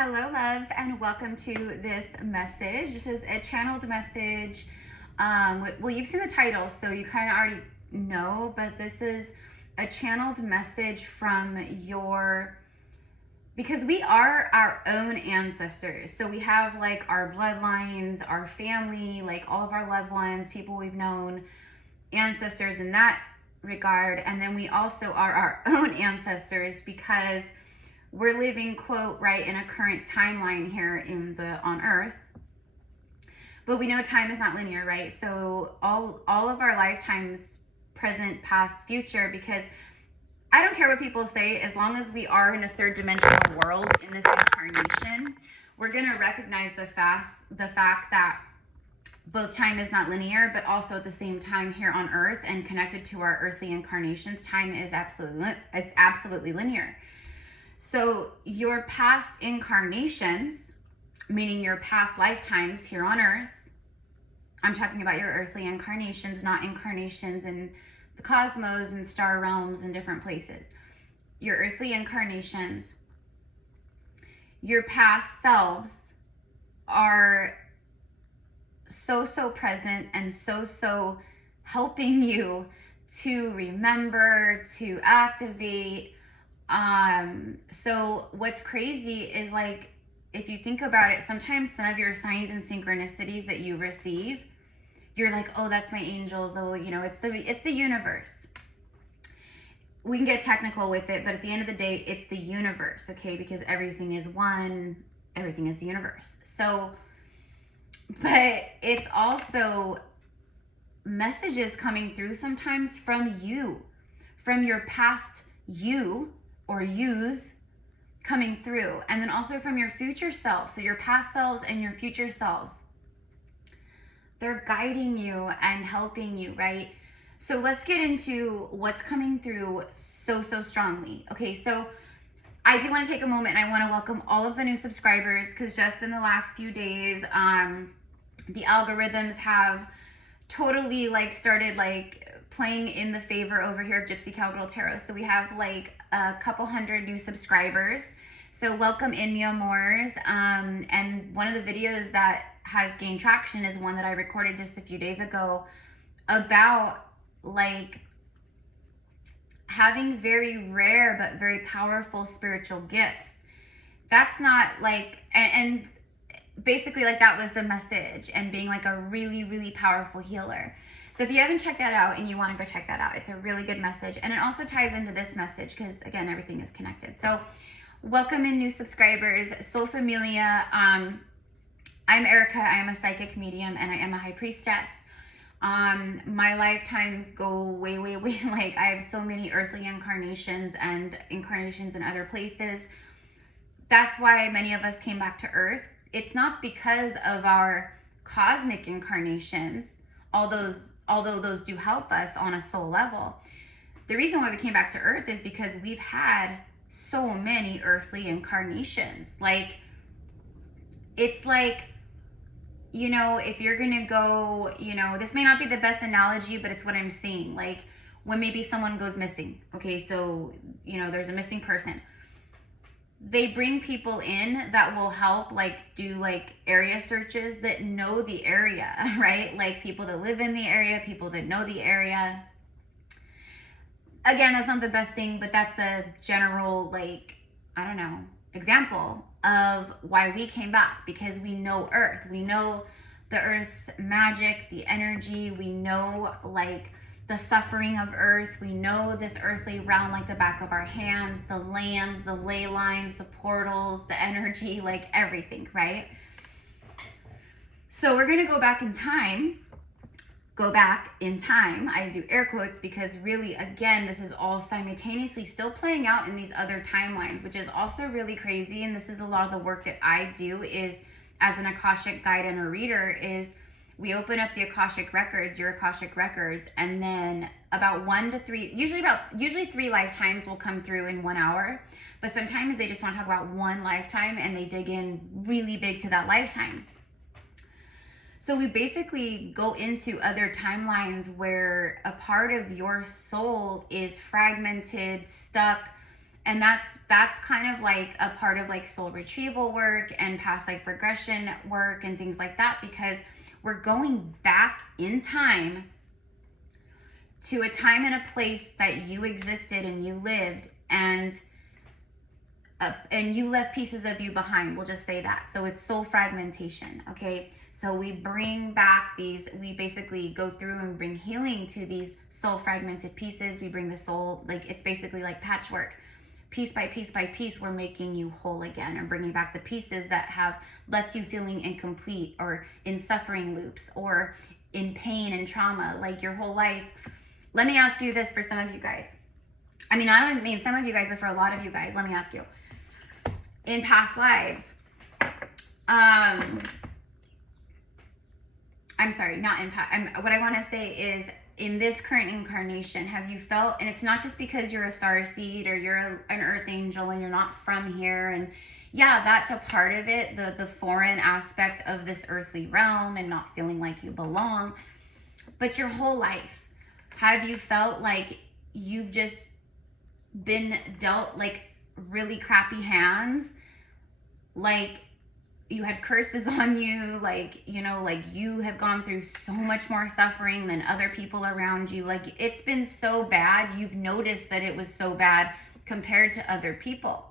Hello loves, and welcome to this message. This is a channeled message. Well, you've seen the title, so you kind of already know, but this is a channeled message from because we are our own ancestors. So we have like our bloodlines, our family, like all of our loved ones, people we've known, ancestors in that regard. And then we also are our own ancestors because we're living, quote, right, in a current timeline here on Earth. But we know time is not linear, right? So all of our lifetimes, present, past, future, because I don't care what people say, as long as we are in a third dimensional world in this incarnation, we're going to recognize the fact that both time is not linear, but also at the same time here on Earth and connected to our earthly incarnations, time is absolutely linear. So your past incarnations, meaning your past lifetimes here on Earth, I'm talking about your earthly incarnations, not incarnations in the cosmos and star realms and different places. Your earthly incarnations, your past selves are so present and so helping you to remember, to activate. So what's crazy is, like, if you think about it, sometimes some of your signs and synchronicities that you receive, you're like, oh, that's my angels. Oh, you know, it's the universe. We can get technical with it, but at the end of the day, it's the universe, okay? Because everything is one, everything is the universe. So, but it's also messages coming through sometimes from you, from your past you or yous coming through, and then also from your future self. So your past selves and your future selves, they're guiding you and helping you, right? So let's get into what's coming through so strongly. Okay, so I do want to take a moment and I want to welcome all of the new subscribers, because just in the last few days, the algorithms have totally started playing in the favor over here of GypsyCowgirlTarot. So we have like a couple hundred new subscribers. So welcome in, mi amors. And one of the videos that has gained traction is one that I recorded just a few days ago about having very rare but very powerful spiritual gifts. That's not and basically that was the message, and being a really powerful healer. So if you haven't checked that out and you want to go check that out, it's a really good message. And it also ties into this message because, again, everything is connected. So welcome in, new subscribers. Soul Familia. I'm Erica. I am a psychic medium and I am a high priestess. My lifetimes go way. I have so many earthly incarnations and incarnations in other places. That's why many of us came back to Earth. It's not because of our cosmic incarnations, although those do help us on a soul level. The reason why we came back to Earth is because we've had so many earthly incarnations. It's if you're gonna go, this may not be the best analogy, but it's what I'm seeing. When maybe someone goes missing, okay, so there's a missing person. They bring people in that will help do area searches that know the area, right? People that live in the area, people that know the area. Again, that's not the best thing, but that's a general example of why we came back, because we know Earth. We know the Earth's magic, the energy. We know the suffering of Earth. We know this earthly realm like the back of our hands, the lands, the ley lines, the portals, the energy, everything, right? So we're going to go back in time. I do air quotes because really, again, this is all simultaneously still playing out in these other timelines, which is also really crazy. And this is a lot of the work that I do is as an Akashic guide and a reader is we open up the Akashic records, your Akashic records, and then about 1 to 3, usually 3 lifetimes will come through in 1 hour. But sometimes they just want to talk about one lifetime and they dig in really big to that lifetime. So we basically go into other timelines where a part of your soul is fragmented, stuck, And that's kind of like a part of like soul retrieval work and past life regression work and things like that, because we're going back in time to a time and a place that you existed and you lived, and you left pieces of you behind. We'll just say that. So it's soul fragmentation, okay? So we bring back these, we basically go through and bring healing to these soul fragmented pieces. We bring the soul, like it's basically like patchwork. Piece by piece by piece, we're making you whole again, and bringing back the pieces that have left you feeling incomplete or in suffering loops or in pain and trauma like your whole life. Let me ask you this for some of you guys. I mean, I don't mean some of you guys, but for a lot of you guys, let me ask you. In past lives, I'm sorry, not in past, what I want to say is, in this current incarnation, have you felt, and it's not just because you're a starseed or you're an earth angel and you're not from here, and yeah, that's a part of it, the foreign aspect of this earthly realm and not feeling like you belong, but your whole life, have you felt like you've just been dealt like really crappy hands, like you had curses on you, like, you know, like you have gone through so much more suffering than other people around you, like it's been so bad, you've noticed that it was so bad compared to other people,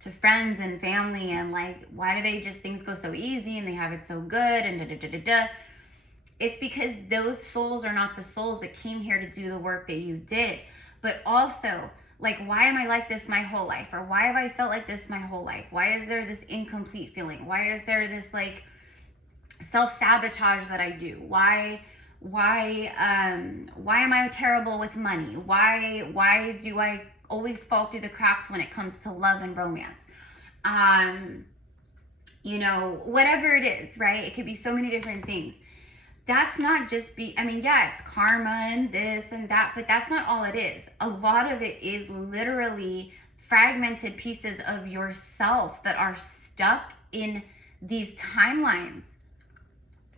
to friends and family, and like, why do they just, things go so easy and they have it so good and da-da-da-da-da. It's because those souls are not the souls that came here to do the work that you did. But also, like, why am I like this my whole life? Or why have I felt like this my whole life? Why is there this incomplete feeling? Why is there this like self-sabotage that I do? Why am I terrible with money? Why do I always fall through the cracks when it comes to love and romance? You know, whatever it is, right? It could be so many different things. That's not just I mean, yeah, it's karma and this and that, but that's not all it is. A lot of it is literally fragmented pieces of yourself that are stuck in these timelines.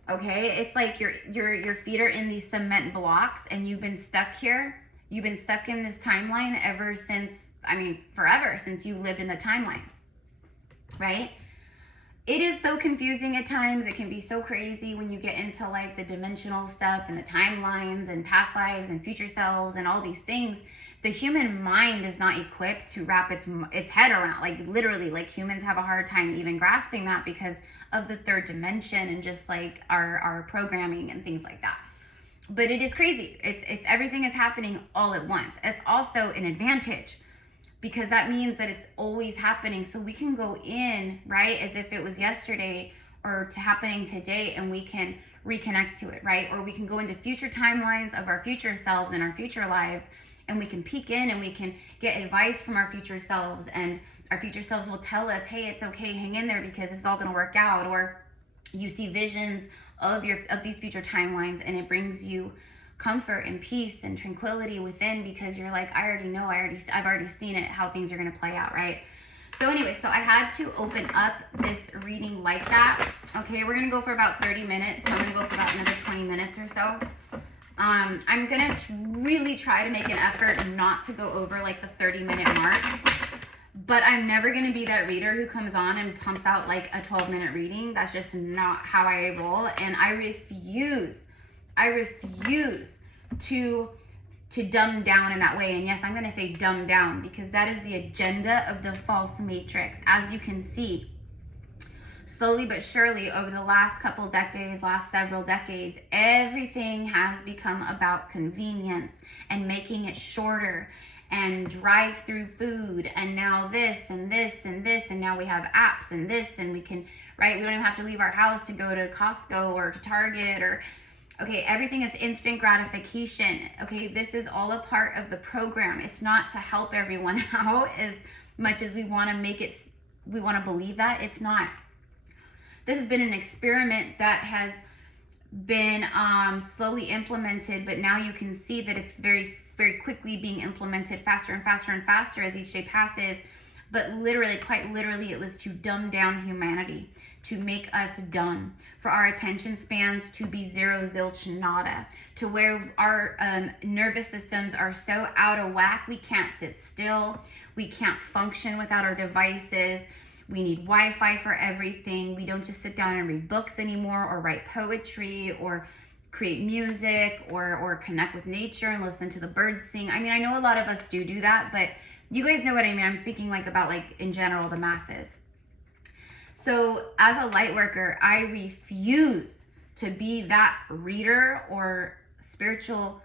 Okay? It's like your feet are in these cement blocks and you've been stuck here. You've been stuck in this timeline ever since, I mean, forever since you lived in the timeline. Right? It is so confusing at times. It can be so crazy when you get into like the dimensional stuff and the timelines and past lives and future selves and all these things. The human mind is not equipped to wrap its head around, like literally, like humans have a hard time even grasping that because of the third dimension and just like our programming and things like that. But it is crazy. It's everything is happening all at once. It's also an advantage, because that means that it's always happening. So we can go in, right, as if it was yesterday or to happening today, and we can reconnect to it, right? Or we can go into future timelines of our future selves and our future lives, and we can peek in and we can get advice from our future selves, and our future selves will tell us, hey, it's okay, hang in there because it's all going to work out. Or you see visions of these future timelines, and it brings you comfort and peace and tranquility within, because you're like, I already know, I've already seen it, how things are going to play out, right? So anyway, so I had to open up this reading like that. Okay, we're going to go for about 30 minutes. So I'm going to go for about another 20 minutes or so. I'm going to really try to make an effort not to go over like the 30-minute mark. But I'm never going to be that reader who comes on and pumps out like a 12-minute reading. That's just not how I roll. And I refuse to dumb down in that way. And yes, I'm going to say dumb down, because that is the agenda of the false matrix. As you can see, slowly but surely over the last couple decades, last several decades, everything has become about convenience and making it shorter, and drive-through food, and now this and this and this, and now we have apps and this, and we can, right, we don't even have to leave our house to go to Costco or to Target, or okay, everything is instant gratification. Okay, this is all a part of the program. It's not to help everyone out as much as we want to make it, we want to believe that. It's not. This has been an experiment that has been slowly implemented, but now you can see that it's very, very quickly being implemented faster and faster and faster as each day passes. but literally, quite literally, it was to dumb down humanity, to make us dumb, for our attention spans to be zero, zilch, nada, to where our nervous systems are so out of whack, we can't sit still, we can't function without our devices. We need Wi-Fi for everything. We don't just sit down and read books anymore, or write poetry, or create music, or connect with nature and listen to the birds sing. I mean, I know a lot of us do that, but you guys know what I mean. I'm speaking like about like in general, the masses. So as a light worker, I refuse to be that reader or spiritual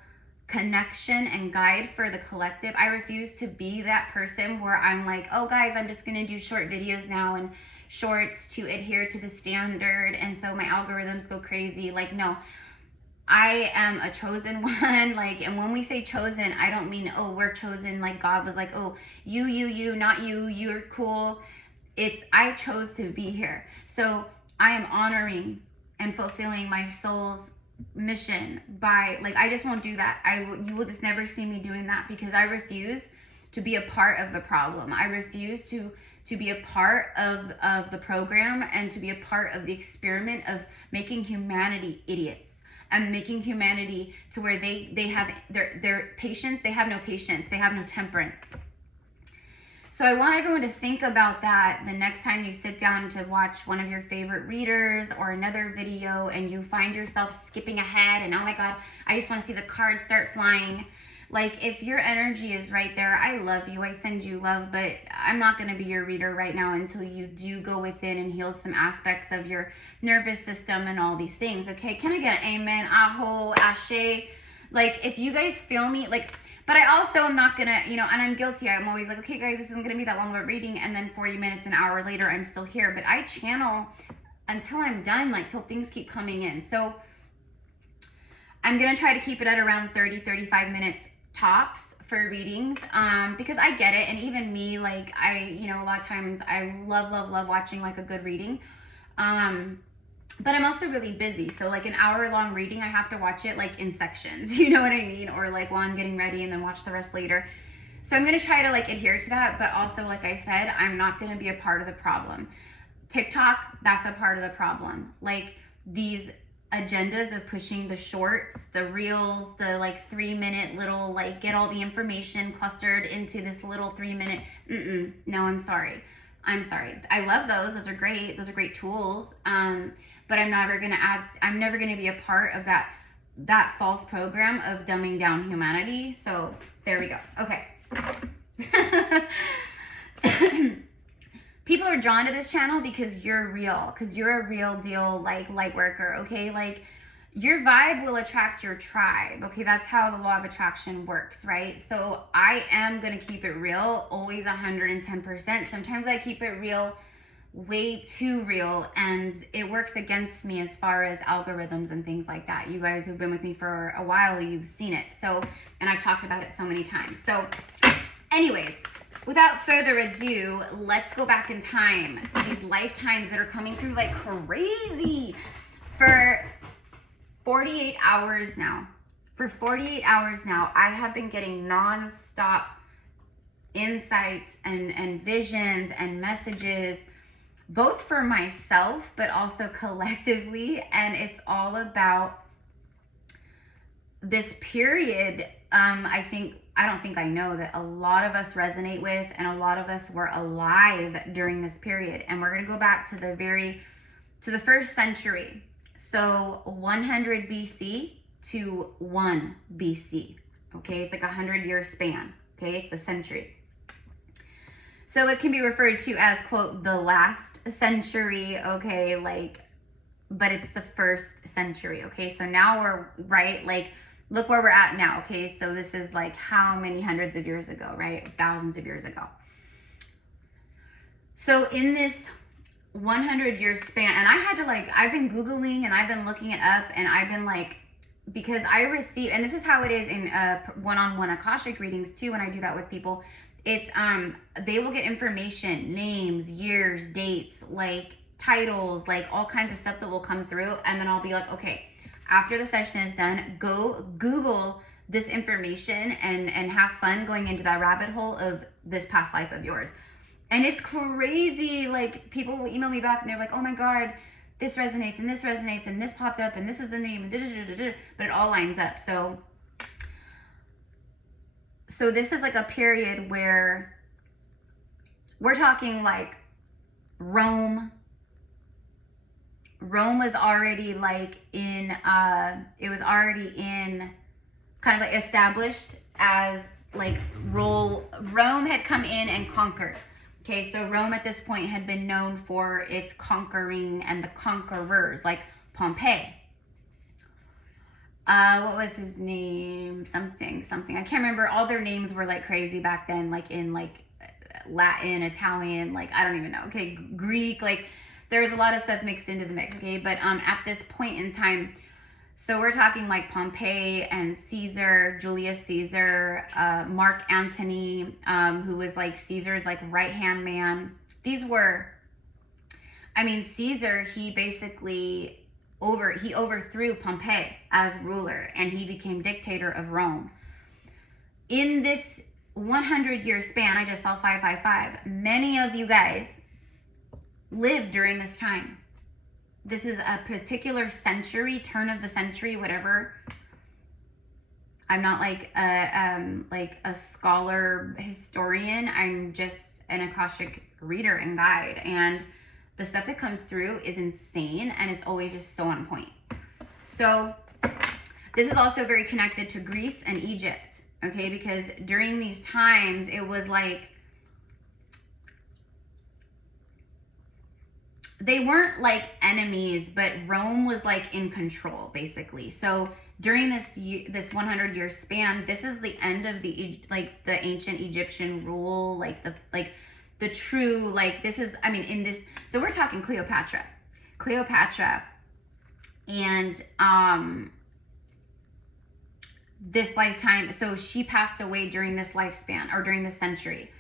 connection and guide for the collective. I refuse to be that person where I'm like, oh guys, I'm just gonna do short videos now and shorts to adhere to the standard, and so my algorithms go crazy. Like, no, I am a chosen one. Like, and when we say chosen, I don't mean, oh, we're chosen, like God was like, oh, you, not you, you're cool. It's, I chose to be here. So I am honoring and fulfilling my soul's mission by, like, I just won't do that. You will just never see me doing that, because I refuse to be a part of the problem. I refuse to be a part of the program, and to be a part of the experiment of making humanity idiots, and making humanity to where they have their patience, they have no patience, they have no temperance. So I want everyone to think about that the next time you sit down to watch one of your favorite readers or another video, and you find yourself skipping ahead and, oh my God, I just want to see the cards start flying. Like, if your energy is right there, I love you, I send you love, but I'm not going to be your reader right now until you do go within and heal some aspects of your nervous system and all these things, okay? Can I get an amen, aho, ashe? Like, if you guys feel me, like, but I also am not going to, you know, and I'm guilty. I'm always like, okay, guys, this isn't going to be that long of a reading, and then 40 minutes, an hour later, I'm still here. But I channel until I'm done, like, till things keep coming in. So I'm going to try to keep it at around 30, 35 minutes tops for readings, because I get it. And even me, like, you know, a lot of times I love watching like a good reading. But I'm also really busy. So like an hour-long reading, I have to watch it like in sections, you know what I mean? Or like while I'm getting ready and then watch the rest later. So I'm going to try to like adhere to that. But also, like I said, I'm not going to be a part of the problem. TikTok, that's a part of the problem. Like these agendas of pushing the shorts, the reels, the like 3-minute little, like get all the information clustered into this little 3-minute. No, I'm sorry. I love those. Those are great. Those are great tools. But I'm never going to be a part of that false program of dumbing down humanity. So there we go. Okay. People are drawn to this channel because you're real, because you're a real deal, like, light worker, okay? Like, your vibe will attract your tribe, okay? That's how the law of attraction works, right? So I am going to keep it real, always 110%. Sometimes I keep it real, way too real, and it works against me as far as algorithms and things like that. You guys who've been with me for a while, you've seen it. So, and I've talked about it so many times. So anyways, without further ado, let's go back in time to these lifetimes that are coming through like crazy. For 48 hours now, I have been getting non-stop insights and visions and messages, both for myself, but also collectively. And it's all about this period. I know that a lot of us resonate with, and a lot of us were alive during this period. And we're going to go back to the first century. So 100 BC to 1 BC. Okay. It's like a 100-year span. Okay. It's a century. So it can be referred to as, quote, the last century, okay, like, but it's the first century, okay? So now we're, right, like, look where we're at now, okay? So this is like how many hundreds of years ago, right? Thousands of years ago. So in this 100-year span, and I had to like, I've been Googling and I've been looking it up, and I've been like, because I receive, and this is how it is in one-on-one Akashic readings too, when I do that with people. It's, they will get information, names, years, dates, like titles, like all kinds of stuff that will come through. And then I'll be like, okay, after the session is done, go Google this information and have fun going into that rabbit hole of this past life of yours. And it's crazy. Like, people will email me back and they're like, oh my God, this resonates and this resonates and this popped up and this is the name, but it all lines up. So this is like a period where we're talking like Rome was already like in, it was already in kind of like established as like Rome had come in and conquered. Okay, so Rome at this point had been known for its conquering and the conquerors, like Pompey. What was his name? Something. I can't remember. All their names were like crazy back then, like in like Latin, Italian, like I don't even know. Okay, Greek, like there's a lot of stuff mixed into the mix. Okay, but at this point in time, so we're talking like Pompey and Caesar, Julius Caesar, Mark Antony, who was like Caesar's like right-hand man. These were, I mean, Caesar, he basically he overthrew Pompey as ruler and he became dictator of Rome. In this 100-year span, I just saw 555, many of you guys lived during this time. This is a particular century, turn of the century, whatever. I'm not like a scholar historian. I'm just an Akashic reader and guide. And the stuff that comes through is insane and it's always just so on point. So this is also very connected to Greece and Egypt, okay? Because during these times, it was like, they weren't like enemies, but Rome was like in control basically. So during this 100-year span, this is the end of the ancient Egyptian rule, like the true, like this is, I mean, in this, so we're talking Cleopatra, and this lifetime, so she passed away during this lifespan or during this century.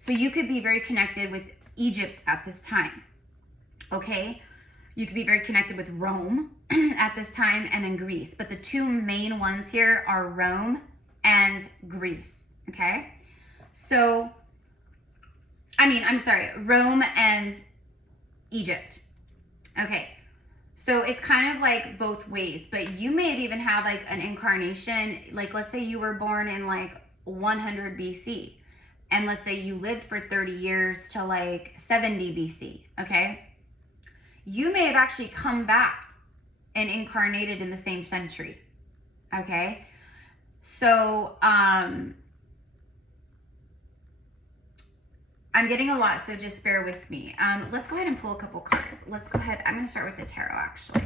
So you could be very connected with Egypt at this time. Okay, you could be very connected with Rome at this time and then Greece. But the two main ones here are Rome and Greece. Okay, so, I mean, I'm sorry, Rome and Egypt. Okay, so it's kind of like both ways, but you may even have like an incarnation. Like, let's say you were born in like 100 BC. And let's say you lived for 30 years to like 70 BC. Okay. You may have actually come back and incarnated in the same century. Okay. So, I'm getting a lot, so just bear with me. Let's go ahead and pull a couple cards. Let's go ahead. I'm going to start with the tarot, actually.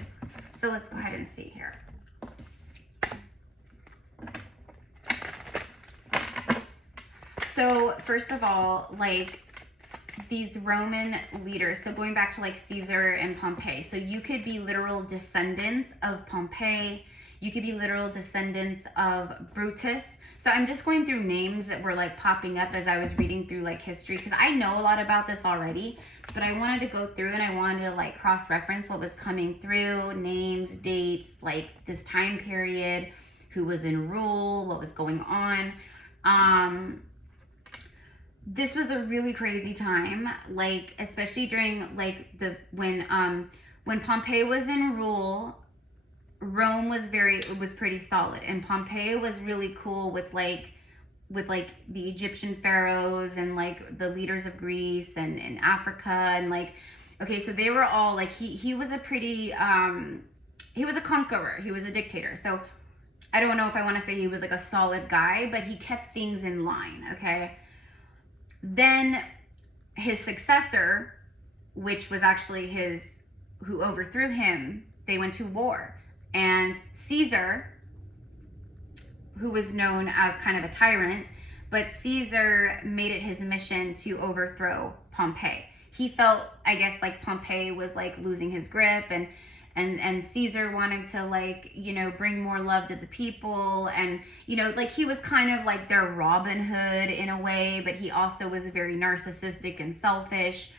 So let's go ahead and see here. So first of all, like these Roman leaders, so going back to like Caesar and Pompey, so you could be literal descendants of Pompey. You could be literal descendants of Brutus. So I'm just going through names that were like popping up as I was reading through like history, because I know a lot about this already, but I wanted to go through and I wanted to like cross-reference what was coming through, names, dates, like this time period, who was in rule, what was going on. This was a really crazy time, like especially during like when Pompey was in rule. Rome was pretty solid, and Pompey was really cool with like the Egyptian pharaohs and like the leaders of Greece and Africa, and like, okay, so they were all like, he was a pretty he was a conqueror, he was a dictator. So I don't know if I want to say he was like a solid guy, but he kept things in line. Okay, then his successor, which was actually who overthrew him, they went to war. And Caesar, who was known as kind of a tyrant, but Caesar made it his mission to overthrow Pompey. He felt, I guess, like Pompey was like losing his grip, and Caesar wanted to like, you know, bring more love to the people, and, you know, like he was kind of like their Robin Hood in a way, but he also was very narcissistic and selfish.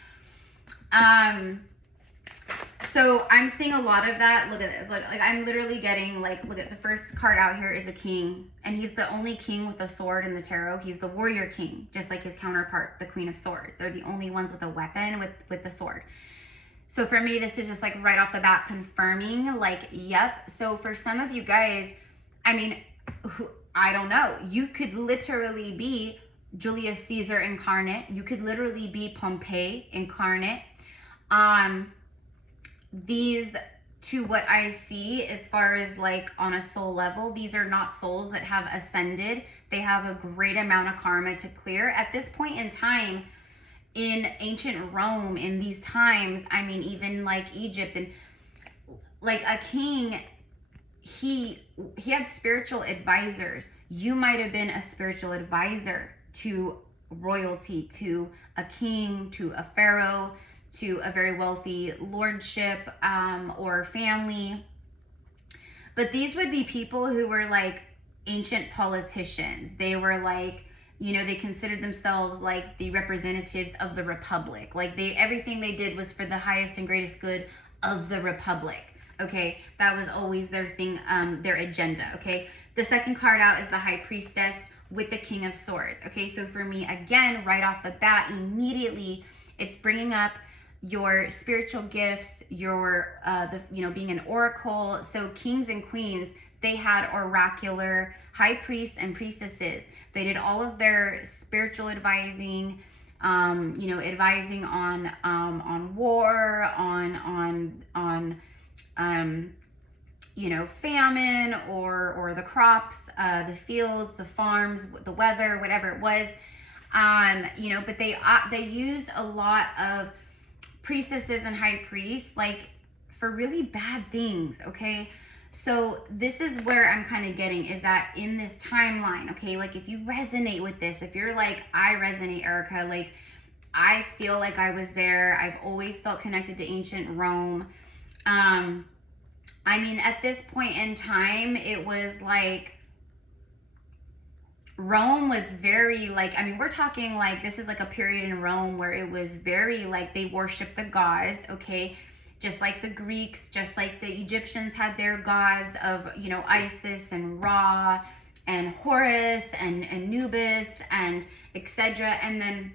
So I'm seeing a lot of that. Look at this. Like I'm literally getting like, look at the first card out here is a king, and he's the only king with a sword in the tarot. He's the warrior king, just like his counterpart, the Queen of Swords. They're the only ones with a weapon with the sword. So for me, this is just like right off the bat confirming, like, yep. So for some of you guys, I mean, I don't know. You could literally be Julius Caesar incarnate. You could literally be Pompey incarnate. These, to what I see as far as like on a soul level, these are not souls that have ascended. They have a great amount of karma to clear. At this point in time, in ancient Rome, in these times, I mean, even like Egypt, and like a king, he had spiritual advisors. You might have been a spiritual advisor to royalty, to a king, to a pharaoh, to a very wealthy lordship or family. But these would be people who were like ancient politicians. They were like, you know, they considered themselves like the representatives of the republic. Like everything they did was for the highest and greatest good of the republic. Okay, that was always their thing, their agenda. Okay, the second card out is the High Priestess with the King of Swords. Okay, so for me, again, right off the bat, immediately, it's bringing up your spiritual gifts, your being an oracle. So kings and queens, they had oracular high priests and priestesses. They did all of their spiritual advising, advising on war, on famine or the crops, the fields, the farms, the weather, whatever it was. But they used a lot of priestesses and high priests like for really bad things. Okay, so this is where I'm kind of getting is that in this timeline, okay, like if you resonate with this, if you're like, I resonate, Erica, like I feel like I was there. I've always felt connected to ancient Rome. I mean, at this point in time, it was like Rome was very like, I mean, we're talking like this is like a period in Rome where it was very like they worshiped the gods, okay? Just like the Greeks, just like the Egyptians had their gods of, Isis and Ra and Horus and Anubis and etc. And then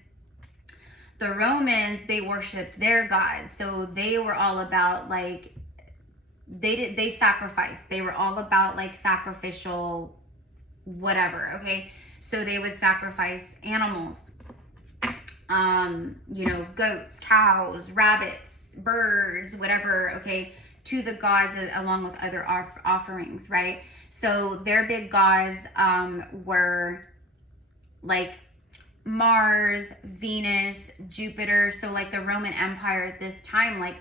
the Romans, they worshiped their gods. So they were all about like, they sacrificed. They were all about like sacrificial whatever, okay? So they would sacrifice animals, goats, cows, rabbits, birds, whatever, okay, to the gods along with other offerings, right? So their big gods were like Mars, Venus, Jupiter. So like the Roman Empire at this time, like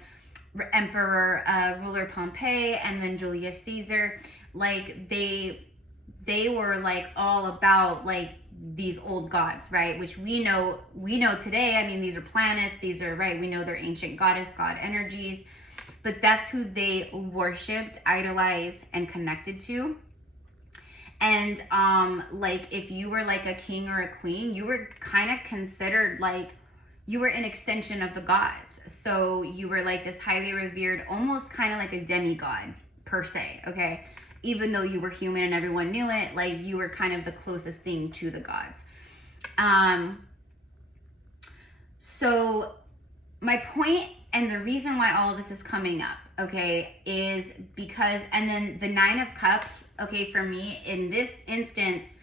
Emperor, ruler Pompey, and then Julius Caesar, like they were like all about like these old gods, right? Which we know today. I mean, these are planets, these are, right, we know they're ancient god energies, but that's who they worshipped, idolized, and connected to. And like if you were like a king or a queen, you were kind of considered like you were an extension of the gods. So you were like this highly revered, almost kind of like a demigod per se, okay? Even though you were human and everyone knew it, like you were kind of the closest thing to the gods. So my point and the reason why all of this is coming up, okay, is because, and then the Nine of Cups, okay, for me in this instance,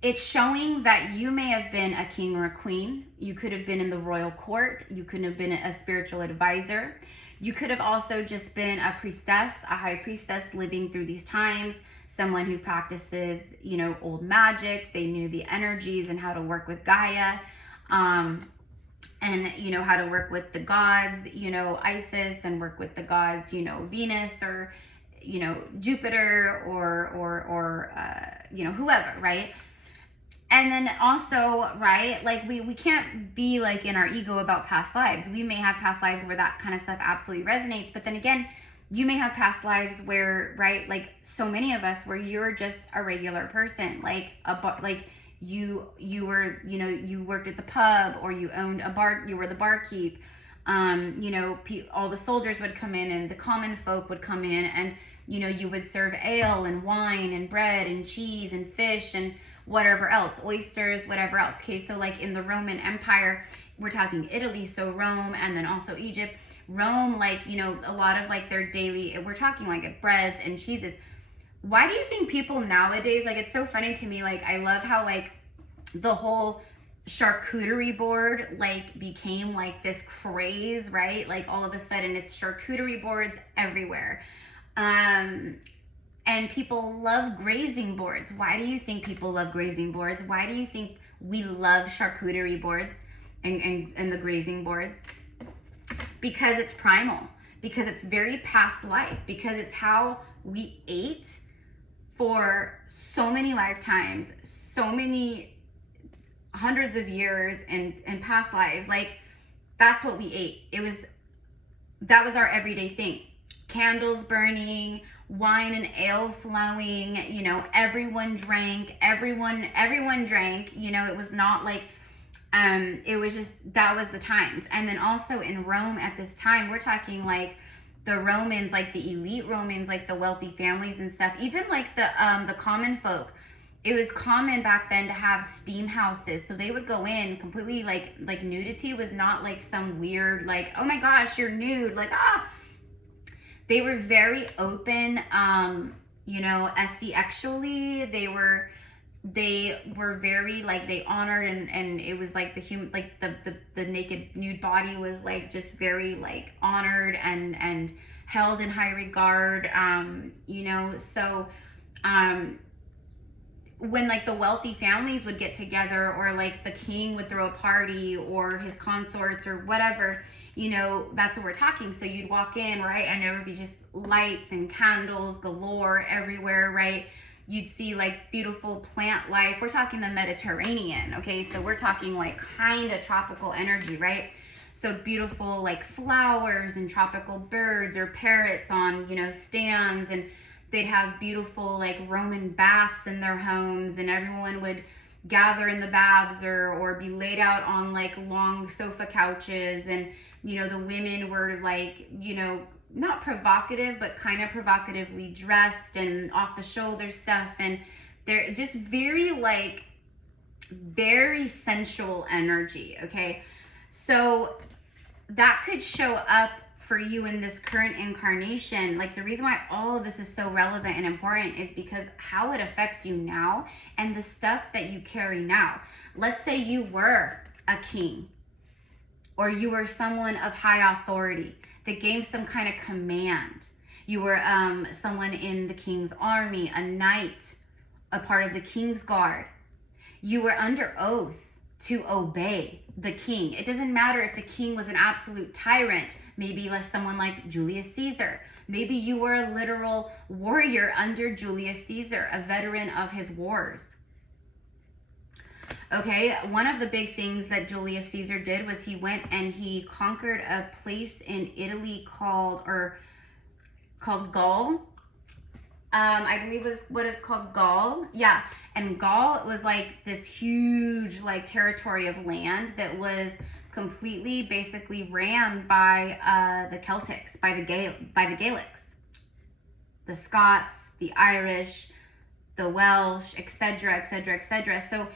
it's showing that you may have been a king or a queen. You could have been in the royal court. You could have been a spiritual advisor. You could have also just been a priestess, a high priestess living through these times, someone who practices, old magic. They knew the energies and how to work with Gaia, and, how to work with the gods, Isis, and work with the gods, Venus or, Jupiter or whoever, right? And then also, right, like we can't be like in our ego about past lives. We may have past lives where that kind of stuff absolutely resonates. But then again, you may have past lives where, right, like so many of us where you're just a regular person, like you were, you worked at the pub, or you owned a bar, you were the barkeep, You know, all the soldiers would come in and the common folk would come in, and, you know, you would serve ale and wine and bread and cheese and fish and whatever else, oysters, whatever else. Okay, so like in the Roman Empire, we're talking Italy, so Rome, and then also Egypt. Rome, like, you know, a lot of like their daily, we're talking like breads and cheeses. Why do you think people nowadays, like, it's so funny to me, like, I love how like the whole charcuterie board like became like this craze, right? Like all of a sudden it's charcuterie boards everywhere. And people love grazing boards. Why do you think people love grazing boards? Why do you think we love charcuterie boards and the grazing boards? Because it's primal, because it's very past life, because it's how we ate for so many lifetimes, so many hundreds of years and past lives. Like, that's what we ate. That was our everyday thing. Candles burning, wine and ale flowing, you know, everyone drank, everyone drank, you know, it was not like, it was just, that was the times. And then also in Rome at this time, we're talking like the Romans, like the elite Romans, like the wealthy families and stuff, even like the common folk. It was common back then to have steam houses. So they would go in completely like nudity was not like some weird, like, oh my gosh, you're nude. Like, they were very open, you know, sexually. They were very like, they honored and it was like the human, like the naked nude body was like just very like honored and held in high regard, you know. So when like the wealthy families would get together, or like the king would throw a party, or his consorts or whatever, you know, that's what we're talking. So you'd walk in, right, and there would be just lights and candles galore everywhere, right? You'd see like beautiful plant life. We're talking the Mediterranean, okay? So we're talking like kind of tropical energy, right? So beautiful like flowers and tropical birds or parrots on, you know, stands, and they'd have beautiful like Roman baths in their homes, and everyone would gather in the baths or be laid out on like long sofa couches, and, you know, the women were like, you know, not provocative, but kind of provocatively dressed and off the shoulder stuff. And they're just very like, very sensual energy. Okay. So that could show up for you in this current incarnation. Like, the reason why all of this is so relevant and important is because how it affects you now and the stuff that you carry now. Let's say you were a king, or you were someone of high authority that gave some kind of command. You were someone in the king's army, a knight, a part of the king's guard. You were under oath to obey the king. It doesn't matter if the king was an absolute tyrant, maybe like someone like Julius Caesar. Maybe you were a literal warrior under Julius Caesar, a veteran of his wars. Okay, one of the big things that Julius Caesar did was he went and he conquered a place in Italy called Gaul. I believe was what is called Gaul. Yeah, and Gaul was like this huge like territory of land that was completely basically ran by the Celtics, by the Gaelics, the Scots, the Irish, the Welsh, etc., etc., etc. So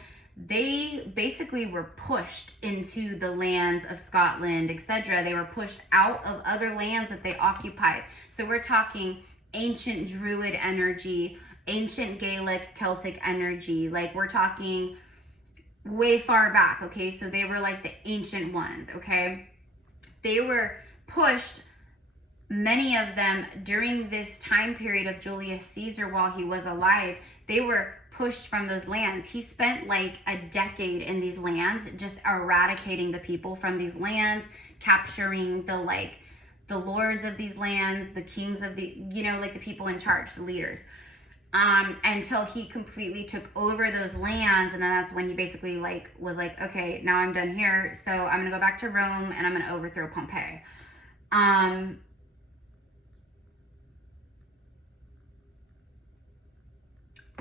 they basically were pushed into the lands of Scotland, etc. They were pushed out of other lands that they occupied. So we're talking ancient Druid energy, ancient Gaelic, Celtic energy. Like, we're talking way far back, okay? So they were like the ancient ones, okay? They were pushed, many of them during this time period of Julius Caesar while he was alive. They were pushed from those lands. He spent like a decade in these lands, just eradicating the people from these lands, capturing the lords of these lands, the kings of the, you know, like the people in charge, the leaders, until he completely took over those lands. And then that's when he basically like was like, okay, now I'm done here, so I'm gonna go back to Rome and I'm gonna overthrow Pompeii.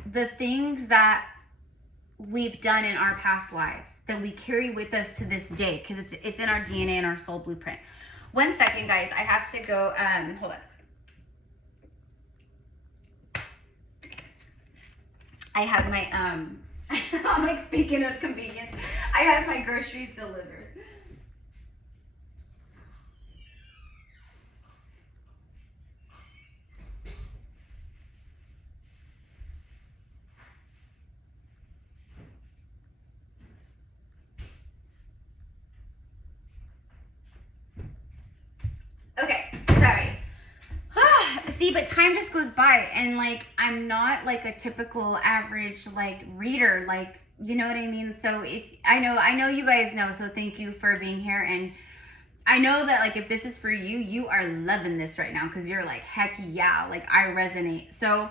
The things that we've done in our past lives that we carry with us to this day, because it's in our DNA and our soul blueprint. 1 second, guys. I have to go. Hold on. I have my I'm like, speaking of convenience, I have my groceries delivered. Okay, sorry. See, but time just goes by, and like, I'm not like a typical average like reader, like, you know what I mean? So if I know you guys know, so thank you for being here. And I know that like, if this is for you, you are loving this right now, because you're like, heck yeah, like I resonate. So,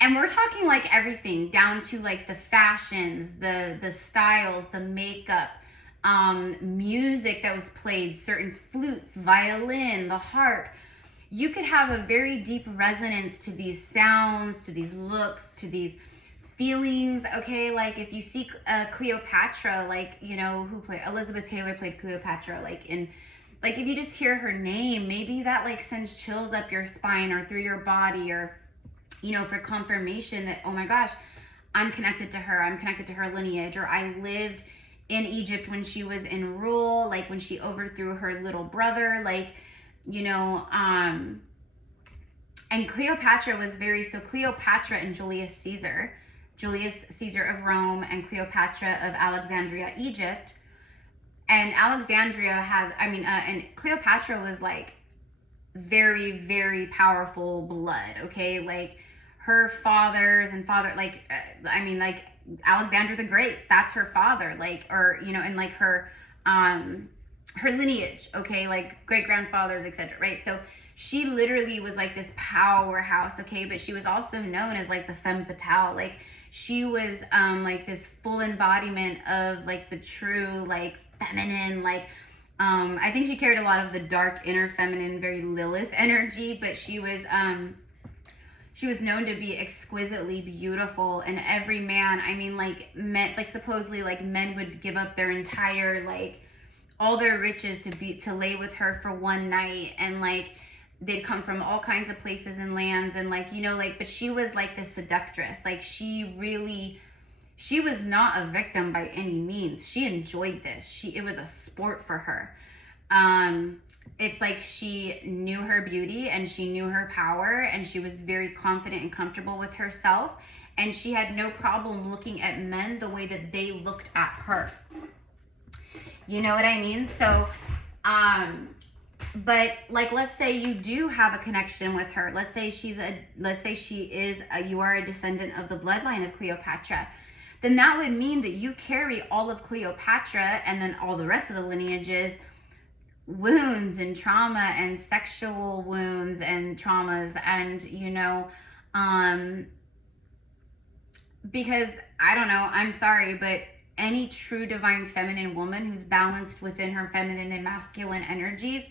and we're talking like everything down to like the fashions, the styles, the makeup, music that was played, certain flutes, violin, the harp. You could have a very deep resonance to these sounds, to these looks, to these feelings. Okay, like if you see Cleopatra, like, you know, who played Elizabeth Taylor played Cleopatra, like in, like if you just hear her name, maybe that like sends chills up your spine or through your body, or, you know, for confirmation that, oh my gosh, I'm connected to her, I'm connected to her lineage, or I lived in Egypt when she was in rule, like when she overthrew her little brother, like, you know, and Cleopatra was very, so Cleopatra and Julius Caesar of Rome and Cleopatra of Alexandria, Egypt. And Alexandria had, and Cleopatra was like very, very powerful blood, okay? Like her fathers and like Alexander the Great, that's her father, like, or, you know, and like her lineage, okay, like great grandfathers, etc., right? So she literally was like this powerhouse, okay, but she was also known as like the femme fatale. Like she was like this full embodiment of like the true like feminine, like I think she carried a lot of the dark inner feminine, very Lilith energy, but she was known to be exquisitely beautiful. And every man, I mean, like men, like supposedly like men would give up their entire like all their riches to lay with her for one night, and like they'd come from all kinds of places and lands, and like, you know, like, but she was like this seductress. Like she was not a victim by any means. She enjoyed this. It was a sport for her. It's like she knew her beauty and she knew her power, and she was very confident and comfortable with herself, and she had no problem looking at men the way that they looked at her. You know what I mean? So, but like, let's say you do have a connection with her. Let's say you are a descendant of the bloodline of Cleopatra. Then that would mean that you carry all of Cleopatra and then all the rest of the lineages, wounds and trauma and sexual wounds and traumas, and, you know, because I don't know, I'm sorry, but any true divine feminine woman who's balanced within her feminine and masculine energies,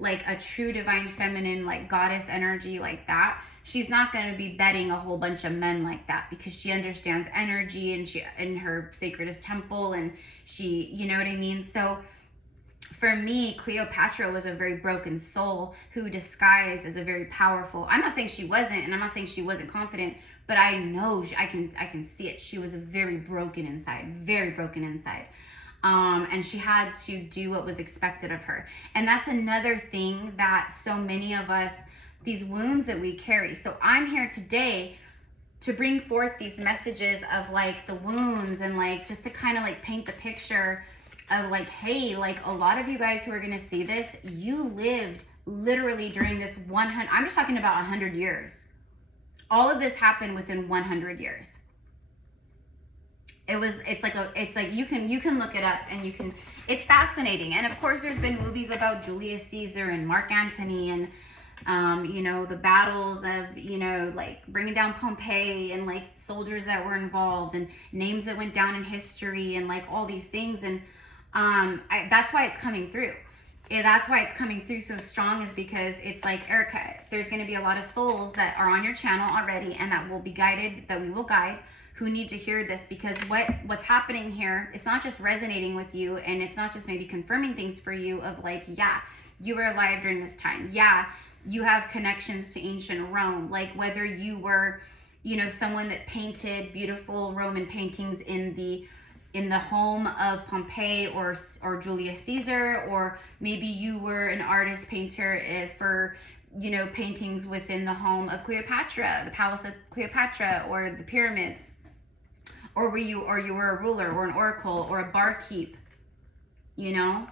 like a true divine feminine, like goddess energy like that, she's not going to be bedding a whole bunch of men like that, because she understands energy, and she in her sacredest temple, and she, you know what I mean? So for me, Cleopatra was a very broken soul who disguised as a very powerful. I'm not saying she wasn't, and I'm not saying she wasn't confident, but I know I can see it. She was very broken inside, very broken inside. And she had to do what was expected of her. And that's another thing that so many of us, these wounds that we carry. So I'm here today to bring forth these messages of like the wounds, and like just to kind of like paint the picture of like, hey, like a lot of you guys who are going to see this, you lived literally during this 100, I'm just talking about 100 years. All of this happened within 100 years. It's like you can look it up, and it's fascinating. And of course there's been movies about Julius Caesar and Mark Antony, and you know, the battles of, you know, like bringing down Pompeii, and like soldiers that were involved, and names that went down in history, and like all these things. And that's why it's coming through. That's why it's coming through so strong, is because it's like, Erica, there's going to be a lot of souls that are on your channel already, and that will be guided, that we will guide who need to hear this, because what's happening here, it's not just resonating with you, and it's not just maybe confirming things for you of like, yeah, you were alive during this time. Yeah, you have connections to ancient Rome. Like whether you were, you know, someone that painted beautiful Roman paintings in the home of Pompey or Julius Caesar, or maybe you were an artist painter for, you know, paintings within the home of Cleopatra, the palace of Cleopatra, or the pyramids, or you were a ruler or an oracle or a barkeep, you know.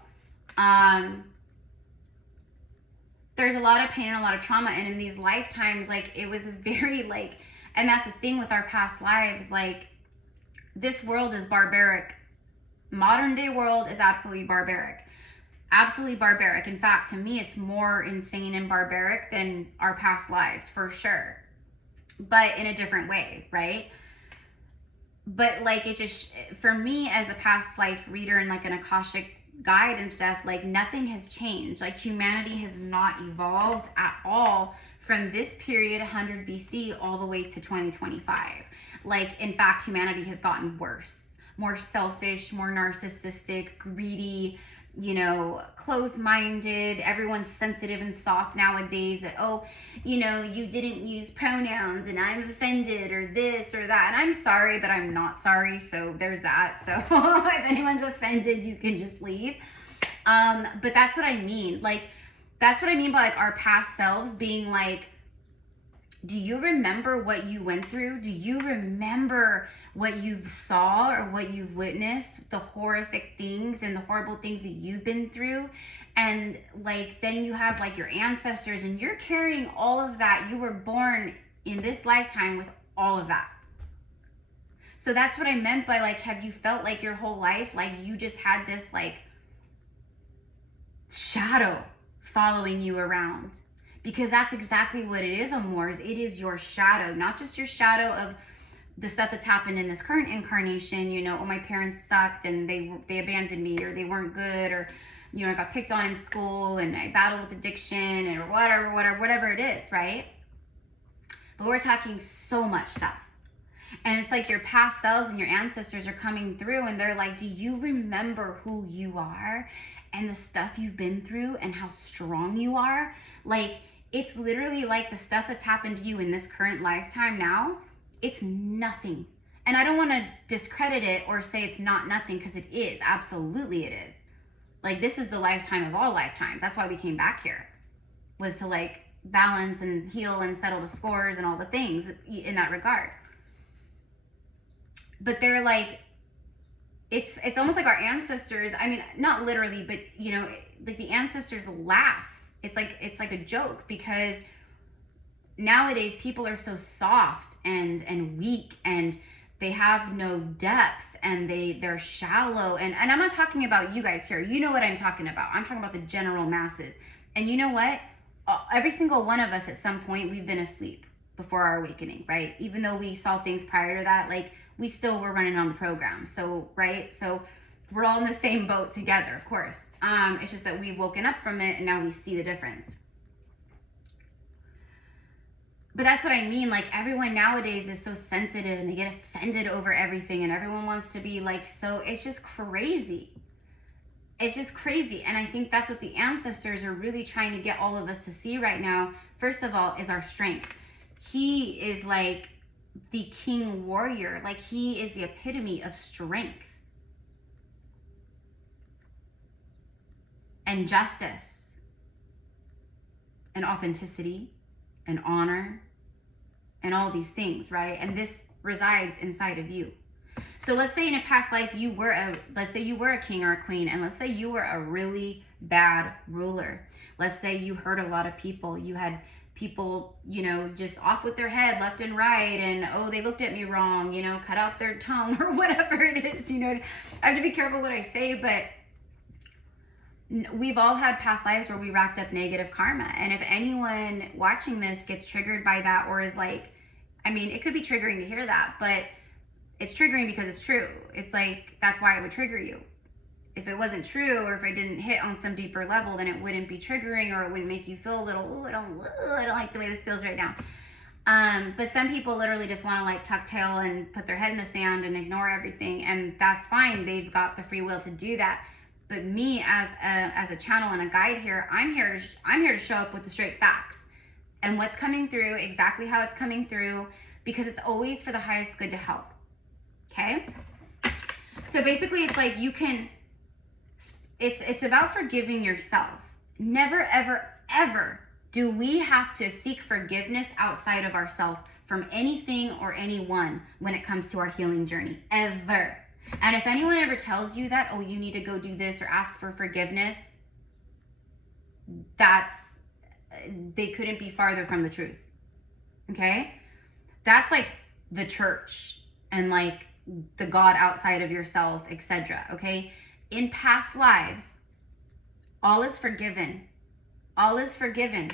There's a lot of pain and a lot of trauma, and in these lifetimes, like, it was very like, and that's the thing with our past lives, like, this world is barbaric. Modern day world is absolutely barbaric. Absolutely barbaric. In fact, to me, it's more insane and barbaric than our past lives, for sure. But in a different way, right? But like, it just, for me as a past life reader and like an Akashic guide and stuff, like nothing has changed. Like humanity has not evolved at all from this period, 100 BC, all the way to 2025. Like, in fact, humanity has gotten worse, more selfish, more narcissistic, greedy, you know, closed-minded. Everyone's sensitive and soft nowadays. That, oh, you know, you didn't use pronouns and I'm offended, or this or that. And I'm sorry, but I'm not sorry. So there's that. So if anyone's offended, you can just leave. But that's what I mean. Like, that's what I mean by like our past selves being like, do you remember what you went through? Do you remember what you saw or what you've witnessed, the horrific things and the horrible things that you've been through? And like, then you have like your ancestors, and you're carrying all of that. You were born in this lifetime with all of that. So that's what I meant by like, have you felt like your whole life, like you just had this like shadow following you around? Because that's exactly what it is, Amors. It is your shadow, not just your shadow of the stuff that's happened in this current incarnation. You know, oh, my parents sucked and they abandoned me, or they weren't good, or, you know, I got picked on in school and I battled with addiction, or whatever it is, right? But we're talking so much stuff. And it's like your past selves and your ancestors are coming through, and they're like, do you remember who you are and the stuff you've been through and how strong you are? Like, it's literally like the stuff that's happened to you in this current lifetime now, it's nothing. And I don't want to discredit it or say it's not nothing, because it is. Absolutely it is. Like, this is the lifetime of all lifetimes. That's why we came back here, was to like balance and heal and settle the scores and all the things in that regard. But they're like, it's almost like our ancestors, I mean, not literally, but you know, like the ancestors laugh. It's like a joke, because nowadays people are so soft and weak, and they have no depth, and they're shallow. And I'm not talking about you guys here. You know what I'm talking about. I'm talking about the general masses. And you know what? Every single one of us at some point, we've been asleep before our awakening, right? Even though we saw things prior to that, like we still were running on the program. So, right? So we're all in the same boat together, of course. It's just that we've woken up from it and now we see the difference. But that's what I mean. Like, everyone nowadays is so sensitive and they get offended over everything, and everyone wants to be like, so it's just crazy. It's just crazy. And I think that's what the ancestors are really trying to get all of us to see right now. First of all, is our strength. He is like the king warrior. Like, he is the epitome of strength and justice and authenticity and honor and all these things, right? And this resides inside of you. So let's say in a past life you were a king or a queen, and let's say you were a really bad ruler. Let's say you hurt a lot of people. You had people, you know, just off with their head left and right, and oh, they looked at me wrong, you know, cut out their tongue or whatever it is, you know. I have to be careful what I say, but we've all had past lives where we racked up negative karma. And if anyone watching this gets triggered by that, or is like, I mean, it could be triggering to hear that, but it's triggering because it's true. It's like, that's why it would trigger you. If it wasn't true, or if it didn't hit on some deeper level, then it wouldn't be triggering, or it wouldn't make you feel a little, I don't like the way this feels right now. But some people literally just want to like tuck tail and put their head in the sand and ignore everything, and that's fine. They've got the free will to do that. But me as a channel and a guide here, I'm here to show up with the straight facts and what's coming through, exactly how it's coming through, because it's always for the highest good to help. Okay? So basically it's like you can, it's about forgiving yourself. Never, ever, ever do we have to seek forgiveness outside of ourselves from anything or anyone when it comes to our healing journey, ever. And if anyone ever tells you that, oh, you need to go do this or ask for forgiveness, they couldn't be farther from the truth. Okay? That's like the church and like the God outside of yourself, etc. Okay? In past lives, all is forgiven. All is forgiven.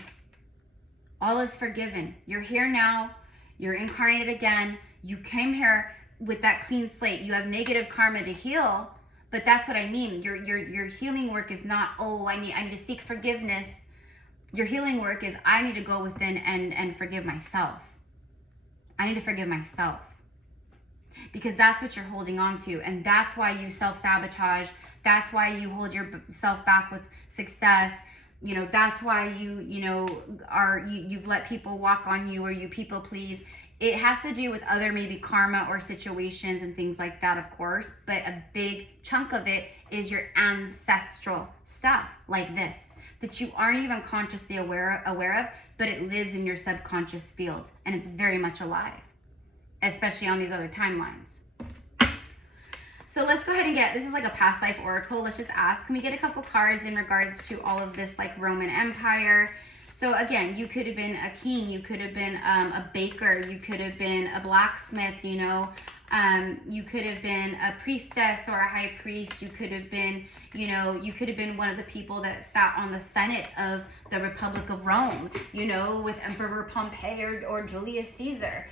All is forgiven. You're here now. You're incarnated again. You came here with that clean slate. You have negative karma to heal, but that's what I mean. Your healing work is not, oh, I need to seek forgiveness. Your healing work is, I need to go within and forgive myself. I need to forgive myself. Because that's what you're holding on to, and that's why you self-sabotage. That's why you hold yourself back with success. You know, that's why you've let people walk on you, or you people please. It has to do with other maybe karma or situations and things like that, of course, but a big chunk of it is your ancestral stuff like this that you aren't even consciously aware of, but it lives in your subconscious field, and it's very much alive, especially on these other timelines. So let's go ahead and this is like a past life oracle. Let's just ask, can we get a couple cards in regards to all of this like Roman Empire? So again, you could have been a king, you could have been a baker, you could have been a blacksmith, you know, you could have been a priestess or a high priest, you could have been, you know, you could have been one of the people that sat on the Senate of the Republic of Rome, you know, with Emperor Pompey or Julius Caesar.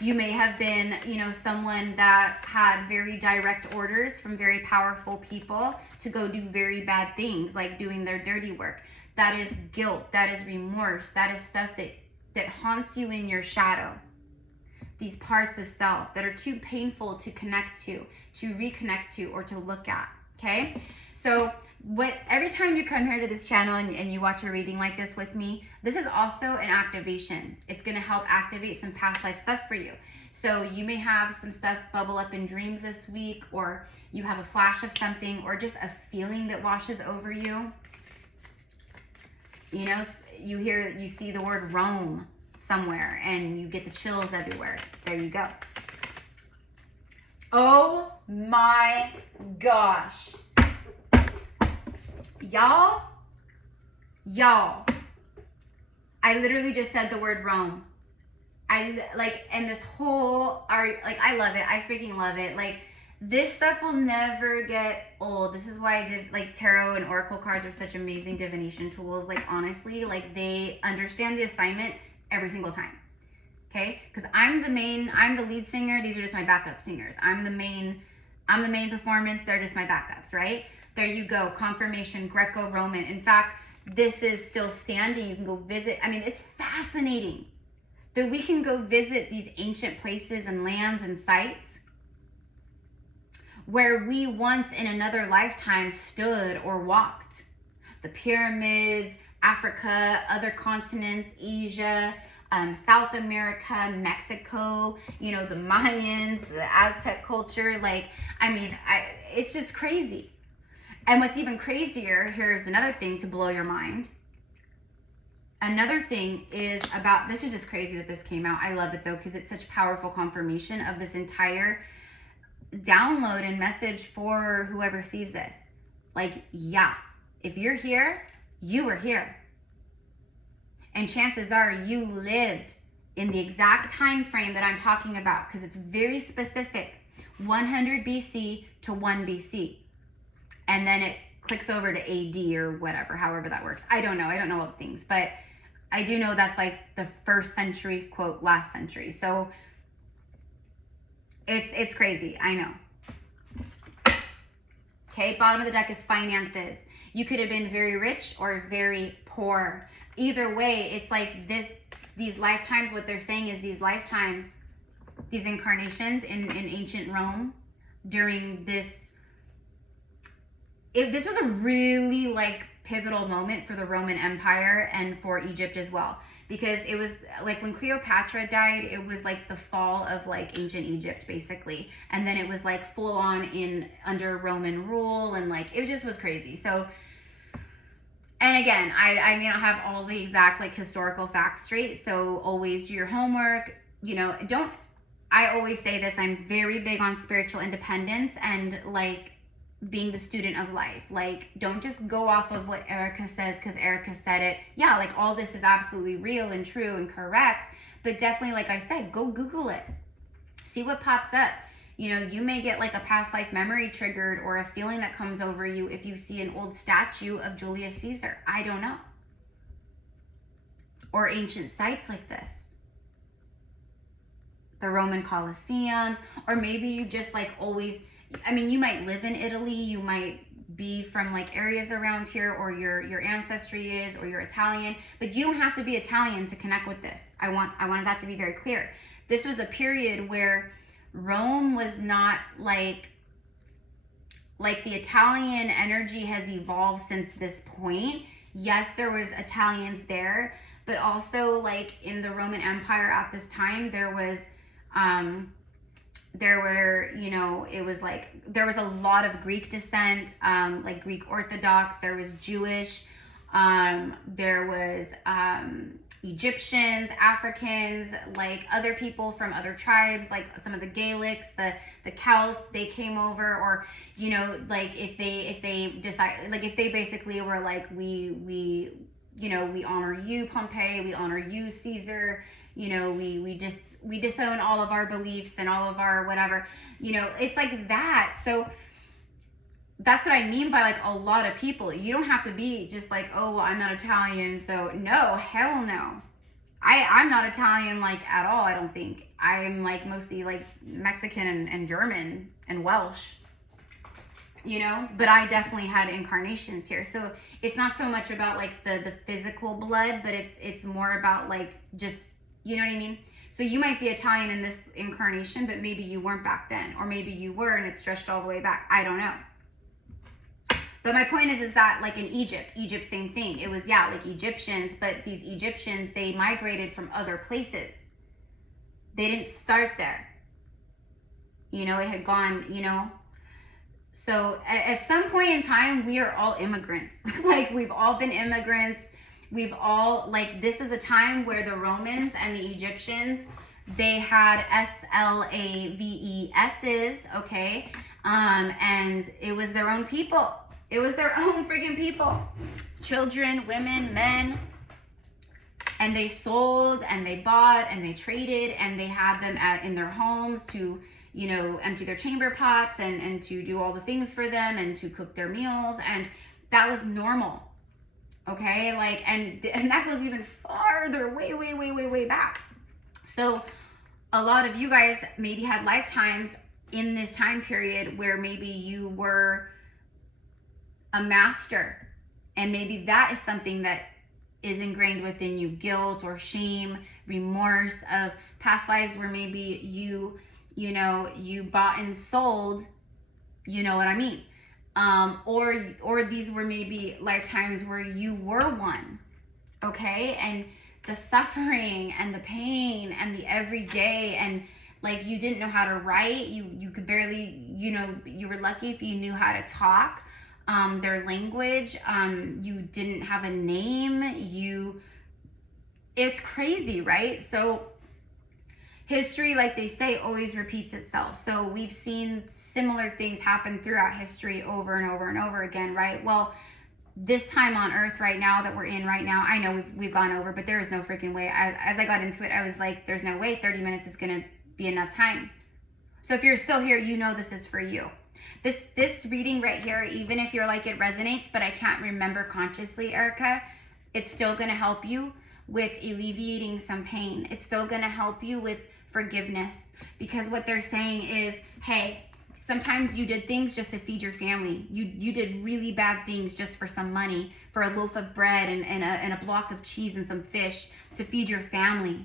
You may have been, you know, someone that had very direct orders from very powerful people to go do very bad things, like doing their dirty work. That is guilt. That is remorse. That is stuff that haunts you in your shadow. These parts of self that are too painful to connect to reconnect to, or to look at, okay? So every time you come here to this channel and you watch a reading like this with me, this is also an activation. It's going to help activate some past life stuff for you. So you may have some stuff bubble up in dreams this week, or you have a flash of something, or just a feeling that washes over you. You know, you see the word Rome somewhere and you get the chills everywhere. There you go. Oh my gosh. Y'all, I literally just said the word Rome. And this whole art, like, I love it. I freaking love it. Like, this stuff will never get old. This is why I did, like, tarot and oracle cards are such amazing divination tools. Like, honestly, like, they understand the assignment every single time. Okay? Because I'm the lead singer. These are just my backup singers. I'm the main performance. They're just my backups, right? There you go. Confirmation, Greco-Roman. In fact, this is still standing. You can go visit. I mean, it's fascinating that we can go visit these ancient places and lands and sites where we once in another lifetime stood or walked. The pyramids, Africa, other continents, Asia, South America, Mexico, you know, the Mayans, the Aztec culture. Like, I mean, it's just crazy. And what's even crazier, here's another thing to blow your mind. Another thing is about, this is just crazy that this came out. I love it though, because it's such powerful confirmation of this entire download and message for whoever sees this. Like, yeah, if you're here, you were here. And chances are you lived in the exact time frame that I'm talking about, because it's very specific. 100 BC to 1 BC. And then it clicks over to AD or whatever, however that works. I don't know all the things, but I do know that's like the first century, quote, last century. So it's crazy, I know. Okay, bottom of the deck is finances. You could have been very rich or very poor. either way, it's like these lifetimes, what they're saying is these lifetimes, these incarnations in ancient Rome during this, this was a really like pivotal moment for the Roman Empire and for Egypt as well, because it was like when Cleopatra died, it was like the fall of like ancient Egypt basically, and then it was like full on under Roman rule, and like it just was crazy. So, and again, I may not have all the exact like historical facts straight, so always do your homework. You know, I always say this, I'm very big on spiritual independence and like being the student of life. Like, don't just go off of what Erica says because Erica said it. Yeah, like all this is absolutely real and true and correct, but definitely, like I said, go Google it. See what pops up. You know, you may get like a past life memory triggered or a feeling that comes over you if you see an old statue of Julius Caesar. I don't know. Or ancient sites like this. The Roman Colosseums, or maybe you just like always, I mean, you might live in Italy, you might be from like areas around here, or your ancestry is, or you're Italian, but you don't have to be Italian to connect with this. I wanted that to be very clear. This was a period where Rome was not like the Italian energy has evolved since this point. Yes, there was Italians there, but also like in the Roman Empire at this time, there were, you know, it was like, there was a lot of Greek descent, like Greek Orthodox, there was Jewish, there was Egyptians, Africans, like other people from other tribes, like some of the Gaelics, the Celts, they came over, or, you know, like if they decide, like if they basically were like, we you know, we honor you, Pompey, we honor you, Caesar, you know, we disown all of our beliefs and all of our whatever, you know, it's like that. So that's what I mean by like a lot of people. You don't have to be just like, oh, well, I'm not Italian, so no, hell no. I'm not Italian like at all, I don't think. I'm like mostly like Mexican and German and Welsh, you know, but I definitely had incarnations here. So it's not so much about like the physical blood, but it's more about like just, you know what I mean? So you might be Italian in this incarnation, but maybe you weren't back then, or maybe you were and it stretched all the way back. I don't know. But my point is that like in Egypt, same thing. It was, yeah, like Egyptians, but these Egyptians, they migrated from other places. They didn't start there. You know, it had gone, you know. So at some point in time, we are all immigrants. Like we've all been immigrants. We've all, like, this is a time where the Romans and the Egyptians, they had SLAVESs, okay? And it was their own people. It was their own freaking people. Children, women, men. And they sold and they bought and they traded, and they had them in their homes to, you know, empty their chamber pots and to do all the things for them and to cook their meals. And that was normal. Okay, like, and that goes even farther, way back. So a lot of you guys maybe had lifetimes in this time period where maybe you were a master, and maybe that is something that is ingrained within you, guilt or shame, remorse of past lives where maybe you know, you bought and sold, you know what I mean? Or these were maybe lifetimes where you were one, okay? And the suffering and the pain and the everyday, and like you didn't know how to write, you could barely, you know, you were lucky if you knew how to talk their language, you didn't have a name, it's crazy, right? So history, like they say, always repeats itself. So we've seen similar things happen throughout history over and over and over again, right? Well, this time on Earth right now that we're in right now, I know we've gone over, but there is no freaking way. As I got into it, I was like, there's no way 30 minutes is gonna be enough time. So if you're still here, you know this is for you. This reading right here, even if you're like, it resonates, but I can't remember consciously, Erica, it's still gonna help you with alleviating some pain. It's still gonna help you with forgiveness, because what they're saying is, hey, Sometimes you did things just to feed your family. You did really bad things just for some money, for a loaf of bread and a block of cheese and some fish to feed your family,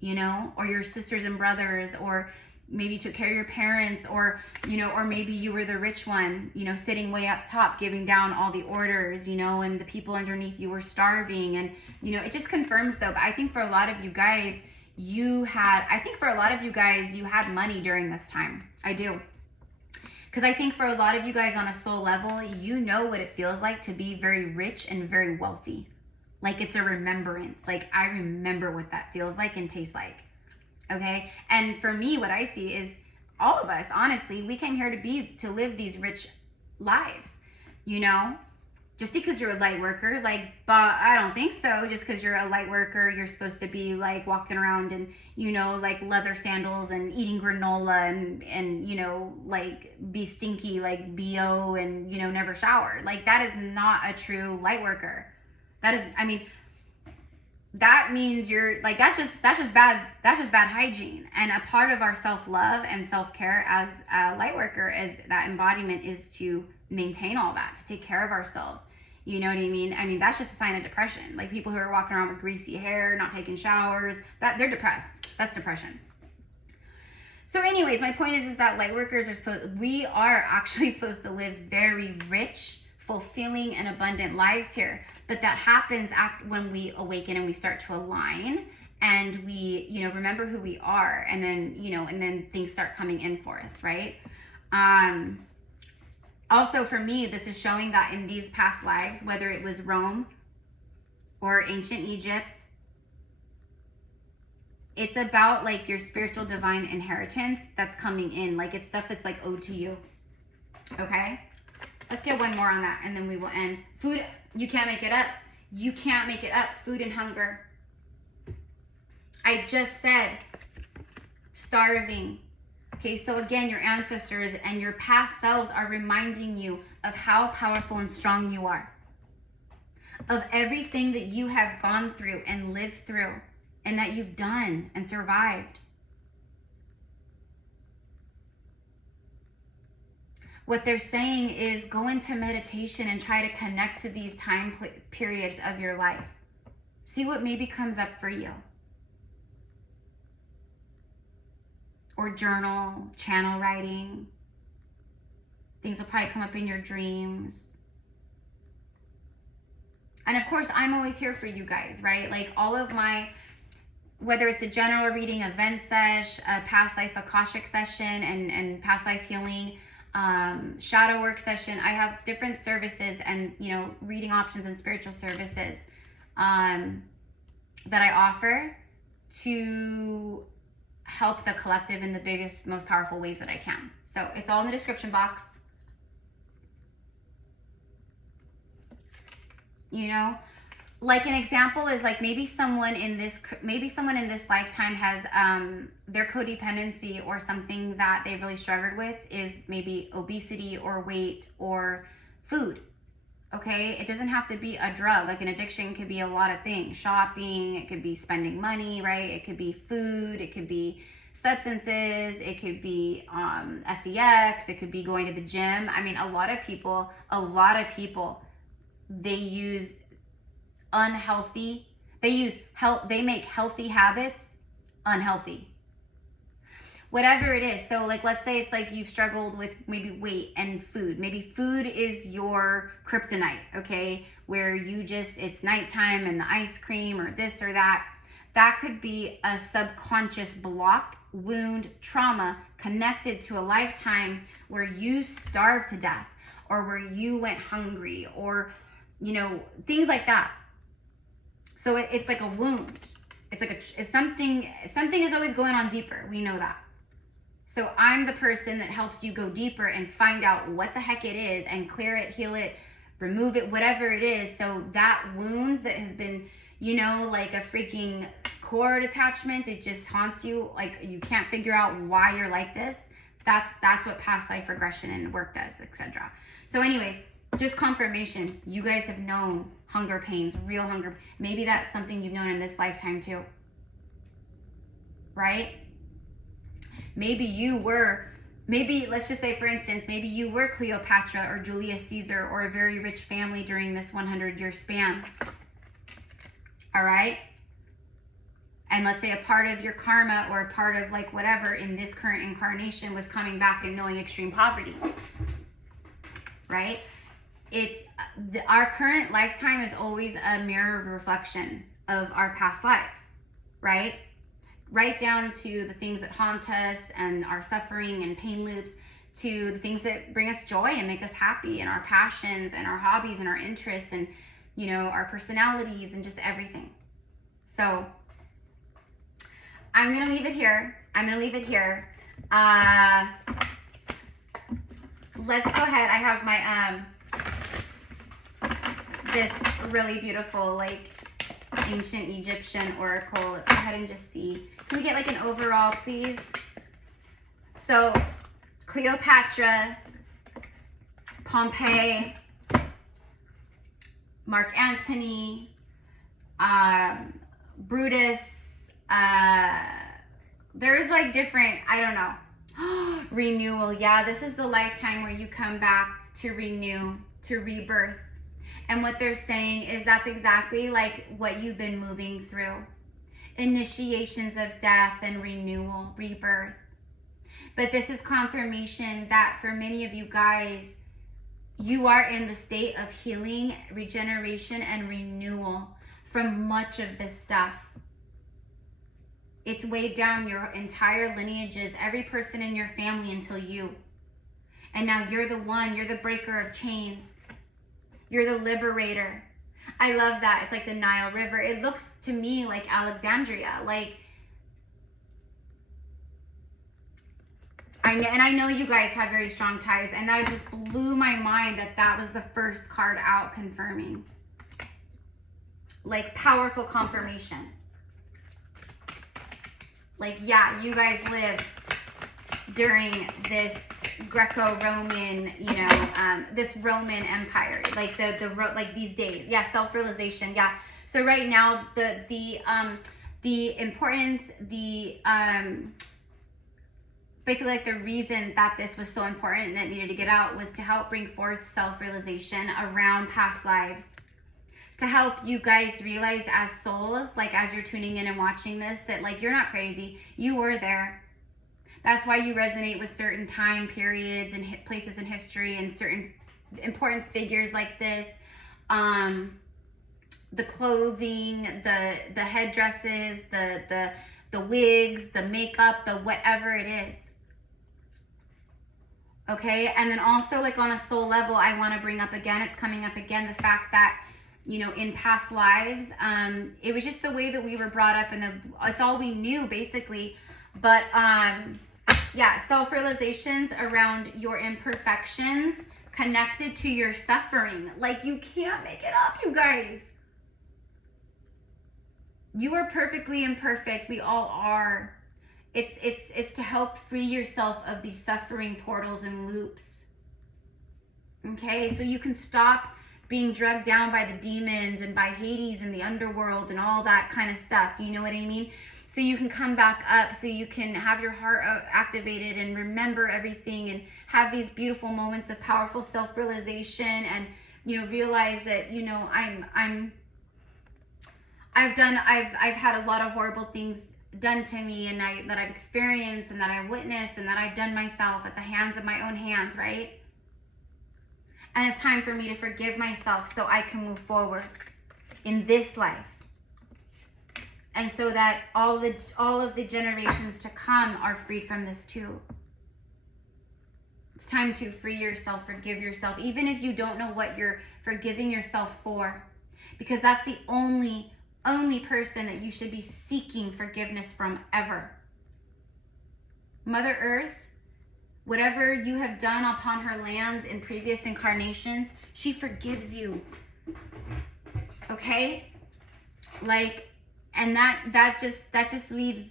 you know, or your sisters and brothers, or maybe you took care of your parents, or, you know, or maybe you were the rich one, you know, sitting way up top, giving down all the orders, you know, and the people underneath you were starving. And, you know, it just confirms though, but I think for a lot of you guys, you had money during this time. I do. Because I think for a lot of you guys on a soul level, you know what it feels like to be very rich and very wealthy. Like it's a remembrance. Like I remember what that feels like and tastes like. Okay? And for me, what I see is all of us, honestly, we came here to live these rich lives, you know? Just because you're a light worker, like, but I don't think so. Just because you're a light worker, you're supposed to be like walking around in, you know, like leather sandals and eating granola and you know, like be stinky like BO and, you know, never shower. Like that is not a true light worker. That is, I mean, that means you're like, that's just bad hygiene. And a part of our self-love and self-care as a light worker is that embodiment is to maintain all that, to take care of ourselves. You know what I mean? I mean, that's just a sign of depression. Like people who are walking around with greasy hair, not taking showers, that they're depressed. That's depression. So anyways, my point is that light workers we are actually supposed to live very rich, fulfilling, and abundant lives here. But that happens after when we awaken and we start to align and we, you know, remember who we are, and then, you know, and then things start coming in for us, right? Also, for me, this is showing that in these past lives, whether it was Rome or ancient Egypt, it's about like your spiritual divine inheritance that's coming in. Like it's stuff that's like owed to you. Okay? Let's get one more on that and then we will end. Food, you can't make it up. You can't make it up. Food and hunger. I just said starving. Okay, so again, your ancestors and your past selves are reminding you of how powerful and strong you are. Of everything that you have gone through and lived through and that you've done and survived. What they're saying is go into meditation and try to connect to these time periods of your life. See what maybe comes up for you. Or journal, channel writing. Things will probably come up in your dreams. And of course, I'm always here for you guys, right? Like all of my, whether it's a general reading, a Vent Sesh, a past life Akashic session, and past life healing, shadow work session. I have different services and, you know, reading options and spiritual services that I offer to help the collective in the biggest, most powerful ways that I can. So it's all in the description box. You know, like an example is like maybe someone in this lifetime has their codependency or something that they've really struggled with is maybe obesity or weight or food. Okay, it doesn't have to be a drug. Like an addiction could be a lot of things. Shopping, it could be spending money, right? It could be food, it could be substances, it could be sex, it could be going to the gym. I mean, a lot of people, they use they make healthy habits unhealthy. Whatever it is. So like, let's say it's like you've struggled with maybe weight and food. Maybe food is your kryptonite, okay? Where it's nighttime and the ice cream or this or that. That could be a subconscious block, wound, trauma connected to a lifetime where you starved to death or where you went hungry or, you know, things like that. So it's like a wound. It's like something is always going on deeper. We know that. So I'm the person that helps you go deeper and find out what the heck it is and clear it, heal it, remove it, whatever it is. So that wound that has been, you know, like a freaking cord attachment, it just haunts you. Like you can't figure out why you're like this. That's what past life regression and work does, etc. So anyways, just confirmation. You guys have known hunger pains, real hunger. Maybe that's something you've known in this lifetime too. Right? Maybe you were maybe, let's just say, for instance, maybe you were Cleopatra or Julius Caesar or a very rich family during this 100-year span. All right? And let's say a part of your karma or a part of like whatever in this current incarnation was coming back and knowing extreme poverty. Right? Our current lifetime is always a mirror reflection of our past lives. Right? Right down to the things that haunt us and our suffering and pain loops, to the things that bring us joy and make us happy, and our passions and our hobbies and our interests and, you know, our personalities and just everything. So I'm going to leave it here. Let's go ahead. I have my, this really beautiful, like, ancient Egyptian oracle. Let's go ahead and just see. Can we get like an overall, please? So, Cleopatra, Pompey, Mark Antony, Brutus, there's like different, I don't know. Renewal. Yeah, this is the lifetime where you come back to renew, to rebirth. And what they're saying is that's exactly like what you've been moving through. Initiations of death and renewal, rebirth. But this is confirmation that for many of you guys, you are in the state of healing, regeneration, and renewal from much of this stuff. It's weighed down your entire lineages, every person in your family until you. And now you're the one, you're the breaker of chains. You're the liberator. I love that. It's like the Nile River. It looks to me like Alexandria. Like, I know you guys have very strong ties, and that just blew my mind that that was the first card out confirming. Like, powerful confirmation. Like, yeah, you guys lived during this Greco-Roman, you know, this Roman Empire, like like these days. Yeah, self-realization. Yeah. So right now, the importance, basically like the reason that this was so important and that needed to get out was to help bring forth self-realization around past lives. To help you guys realize as souls, like as you're tuning in and watching this, that like you're not crazy. You were there. That's why you resonate with certain time periods and places in history and certain important figures like this. The clothing, the headdresses, the wigs, the makeup, the whatever it is. Okay, and then also like on a soul level, I want to bring up again, it's coming up again, the fact that, you know, in past lives, it was just the way that we were brought up, and it's all we knew basically. But yeah, self-realizations around your imperfections connected to your suffering. Like, you can't make it up, you guys. You are perfectly imperfect. We all are. It's to help free yourself of these suffering portals and loops. Okay, so you can stop being drugged down by the demons and by Hades and the underworld and all that kind of stuff. You know what I mean? So you can come back up, so you can have your heart activated and remember everything and have these beautiful moments of powerful self-realization, and, you know, realize that, you know, I've had a lot of horrible things done to me, and that I've experienced and that I've witnessed and that I've done myself at the hands of my own hands, right? And it's time for me to forgive myself so I can move forward in this life. And so that all of the generations to come are freed from this too. It's time to free yourself, forgive yourself, even if you don't know what you're forgiving yourself for, because that's the only person that you should be seeking forgiveness from ever. Mother Earth, whatever you have done upon her lands in previous incarnations, she forgives you. Okay? Like, and that just leaves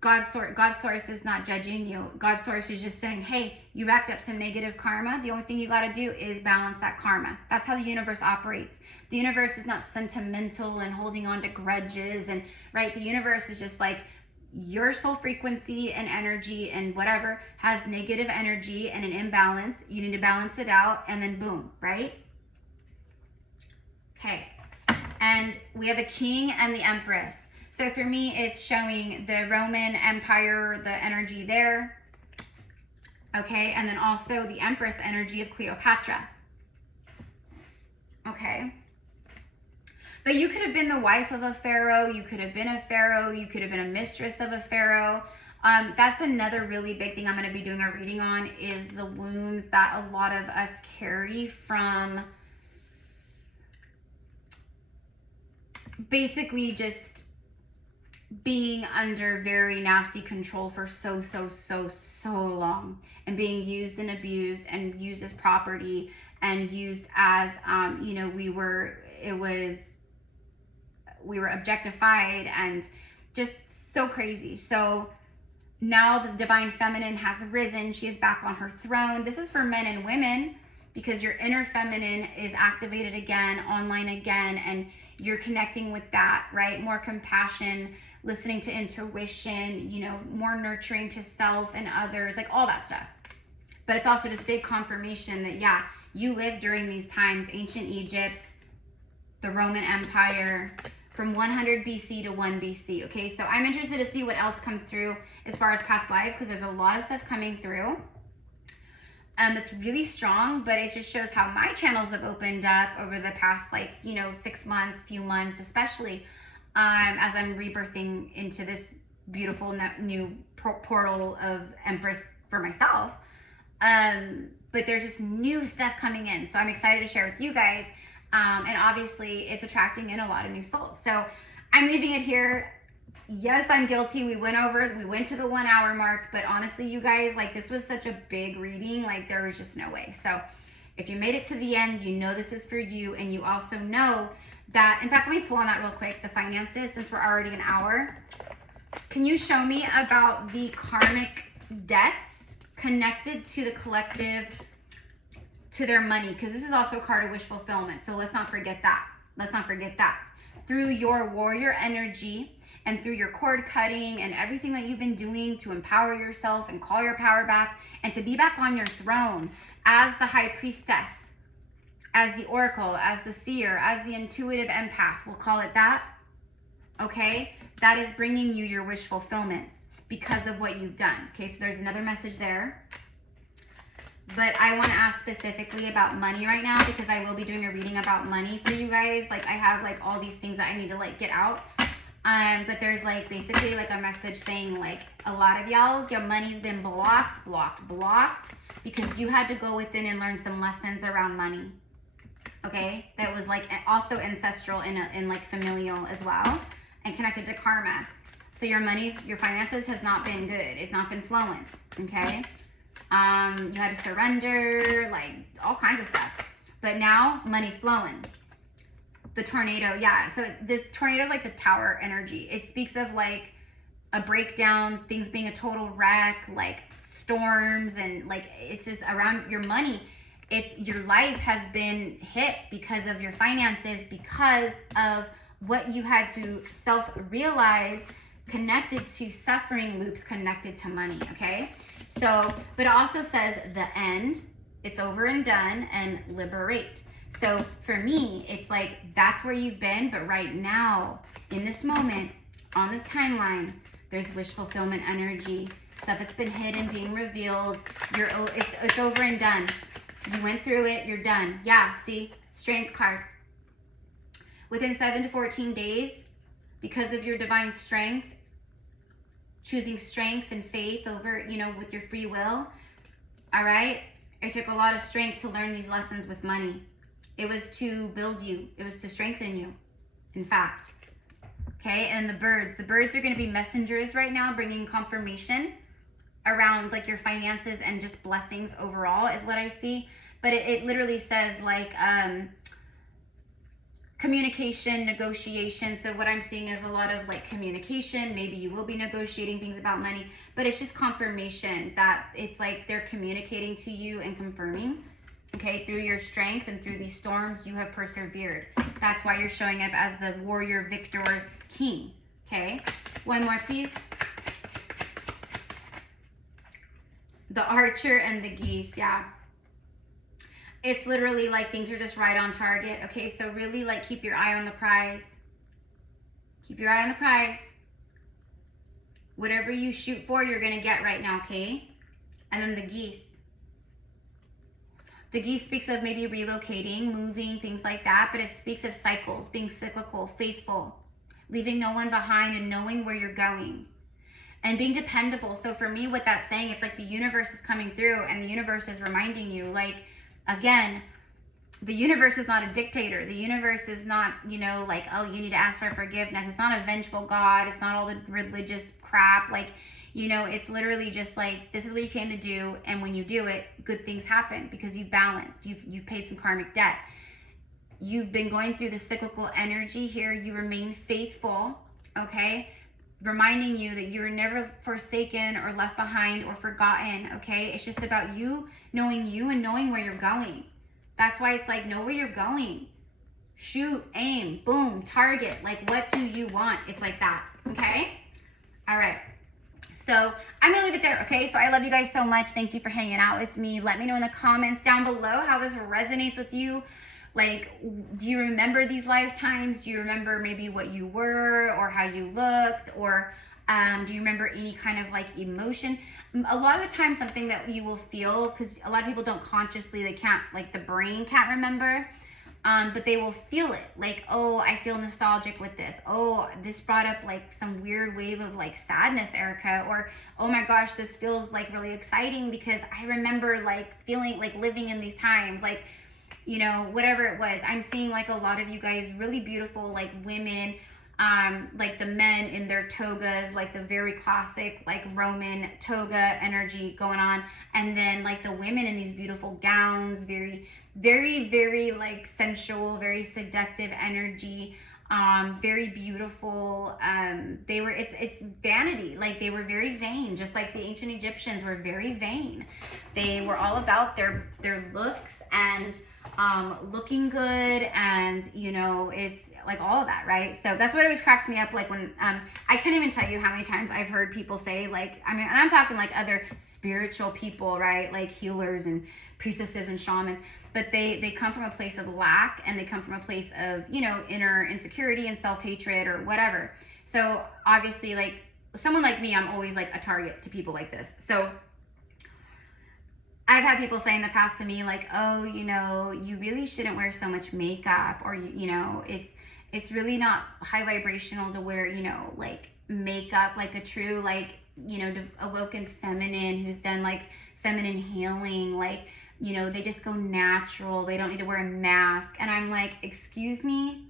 God's source is not judging you. God's source is just saying, hey, you racked up some negative karma. The only thing you got to do is balance that karma. That's how the universe operates. The universe is not sentimental and holding on to grudges, and right. The universe is just like, your soul frequency and energy and whatever has negative energy and an imbalance. You need to balance it out, and then boom, right? Okay. And we have a king and the empress. So for me, it's showing the Roman Empire, the energy there. Okay. And then also the empress energy of Cleopatra. Okay. But you could have been the wife of a pharaoh. You could have been a pharaoh. You could have been a mistress of a pharaoh. That's another really big thing I'm going to be doing a reading on, is the wounds that a lot of us carry from basically just being under very nasty control for so long, and being used and abused and used as property and used as, you know, we were objectified and just so crazy. So now the divine feminine has risen. She is back on her throne. This is for men and women, because your inner feminine is activated again, online again, and you're connecting with that, right? More compassion, listening to intuition, you know, more nurturing to self and others, like all that stuff. But it's also just big confirmation that, yeah, you lived during these times, ancient Egypt, the Roman Empire, from 100 BC to 1 BC. Okay, so I'm interested to see what else comes through as far as past lives, because there's a lot of stuff coming through. It's really strong, but it just shows how my channels have opened up over the past, like, you know, 6 months, few months, especially as I'm rebirthing into this beautiful new portal of Empress for myself. But there's just new stuff coming in, so I'm excited to share with you guys. And obviously it's attracting in a lot of new souls. So I'm leaving it here. Yes, I'm guilty. We went to the 1 hour mark, but honestly, you guys, like, this was such a big reading, like there was just no way. So if you made it to the end, you know this is for you. And you also know that, in fact, let me pull on that real quick, the finances, since we're already an hour. Can you show me about the karmic debts connected to the collective, to their money? Because this is also a card of wish fulfillment. So let's not forget that. Let's not forget that. Through your warrior energy and through your cord cutting and everything that you've been doing to empower yourself and call your power back and to be back on your throne as the high priestess, as the oracle, as the seer, as the intuitive empath, we'll call it that. Okay? That is bringing you your wish fulfillments because of what you've done. Okay, so there's another message there. But I want to ask specifically about money right now, because I will be doing a reading about money for you guys. Like, I have like all these things that I need to like get out. But there's like basically like a message saying like a lot of y'all's, your money's been blocked, because you had to go within and learn some lessons around money. Okay, that was like also ancestral and like familial as well, and connected to karma. So your finances has not been good. It's not been flowing. Okay. You had to surrender, like all kinds of stuff. But now money's flowing. The tornado, yeah. So this tornado is like the tower energy. It speaks of like a breakdown, things being a total wreck, like storms, and like it's just around your money. It's your life has been hit because of your finances, because of what you had to self-realize connected to suffering loops connected to money, okay? So, but it also says the end, it's over and done, and liberate. So for me, it's like, that's where you've been, but right now, in this moment, on this timeline, there's wish fulfillment energy, stuff that's been hidden being revealed. It's over and done. You went through it, you're done. Yeah, see, strength card. Within 7 to 14 days, because of your divine strength, choosing strength and faith over, you know, with your free will. All right. It took a lot of strength to learn these lessons with money. It was to build you. It was to strengthen you, in fact. Okay. And the birds are going to be messengers right now, bringing confirmation around like your finances and just blessings overall is what I see. But it literally says like, communication, negotiation. So what I'm seeing is a lot of like communication. Maybe you will be negotiating things about money, but it's just confirmation that it's like they're communicating to you and confirming, okay, through your strength and through these storms, you have persevered. That's why you're showing up as the warrior, victor, king, okay? One more, please. The Archer and the Geese, yeah. It's literally like things are just right on target. Okay, so really like keep your eye on the prize. Keep your eye on the prize. Whatever you shoot for, you're going to get right now, okay? And then the Geese. The Geese speaks of maybe relocating, moving, things like that, but it speaks of cycles, being cyclical, faithful, leaving no one behind and knowing where you're going. And being dependable. So for me, what that's saying, it's like the universe is coming through and the universe is reminding you, like, again, the universe is not a dictator. The universe is not, you know, like, oh, you need to ask for forgiveness. It's not a vengeful God. It's not all the religious crap. Like, you know, it's literally just like, this is what you came to do. And when you do it, good things happen because you've balanced. You've paid some karmic debt. You've been going through the cyclical energy here. You remain faithful, okay? Reminding you that you're never forsaken or left behind or forgotten, okay? It's just about you and knowing where you're going. That's why it's like, know where you're going. Shoot, aim, boom, target. Like, what do you want? It's like that, okay? All right. So I'm going to leave it there, okay? So I love you guys so much. Thank you for hanging out with me. Let me know in the comments down below how this resonates with you. Like, do you remember these lifetimes? Do you remember maybe what you were or how you looked? Or do you remember any kind of like emotion? A lot of the time something that you will feel, because a lot of people don't consciously, they can't, like the brain can't remember, but they will feel it. Like, oh, I feel nostalgic with this. Oh, this brought up like some weird wave of like sadness, Erica. Or, oh my gosh, this feels like really exciting because I remember like feeling like living in these times. Like, you know, whatever it was. I'm seeing like a lot of you guys, really beautiful, like women, like the men in their togas, like the very classic, like Roman toga energy going on. And then like the women in these beautiful gowns, very, very, very like sensual, very seductive energy, very beautiful. It's vanity. Like they were very vain, just like the ancient Egyptians were very vain. They were all about their looks and looking good, and you know, it's like all of that, right? So that's what always cracks me up. Like when I can't even tell you how many times I've heard people say, like, I mean, and I'm talking like other spiritual people, right? Like healers and priestesses and shamans, but they come from a place of lack, and they come from a place of, you know, inner insecurity and self-hatred or whatever. So obviously, like someone like me, I'm always like a target to people like this. So I've had people say in the past to me, like, oh, you know, you really shouldn't wear so much makeup, or, you know, it's really not high vibrational to wear, you know, like makeup, like a true, like, you know, awoken feminine who's done like feminine healing, like, you know, they just go natural. They don't need to wear a mask. And I'm like, excuse me?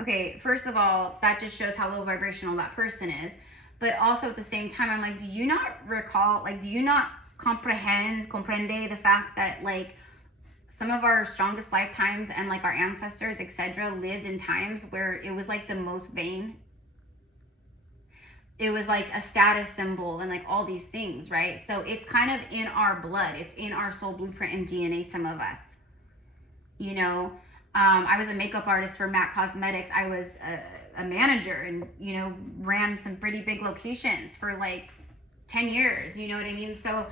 Okay, first of all, that just shows how low vibrational that person is. But also at the same time, I'm like, do you not recall, like, do you not comprende the fact that like some of our strongest lifetimes and like our ancestors, etc., lived in times where it was like the most vain? It was like a status symbol and like all these things, right? So it's kind of in our blood. It's in our soul blueprint and DNA, some of us. You know, I was a makeup artist for MAC Cosmetics. I was a manager and, you know, ran some pretty big locations for like 10 years, you know what I mean? So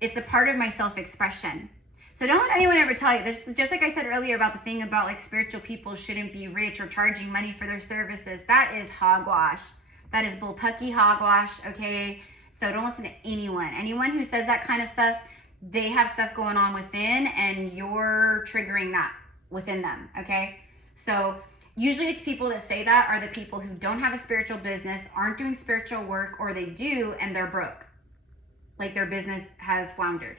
it's a part of my self-expression. So don't let anyone ever tell you, just like I said earlier about the thing about like spiritual people shouldn't be rich or charging money for their services. That is hogwash. That is bullpucky hogwash, okay? So don't listen to anyone. Anyone who says that kind of stuff, they have stuff going on within and you're triggering that within them, okay? So usually it's people that say that are the people who don't have a spiritual business, aren't doing spiritual work, or they do and they're broke. Like their business has floundered,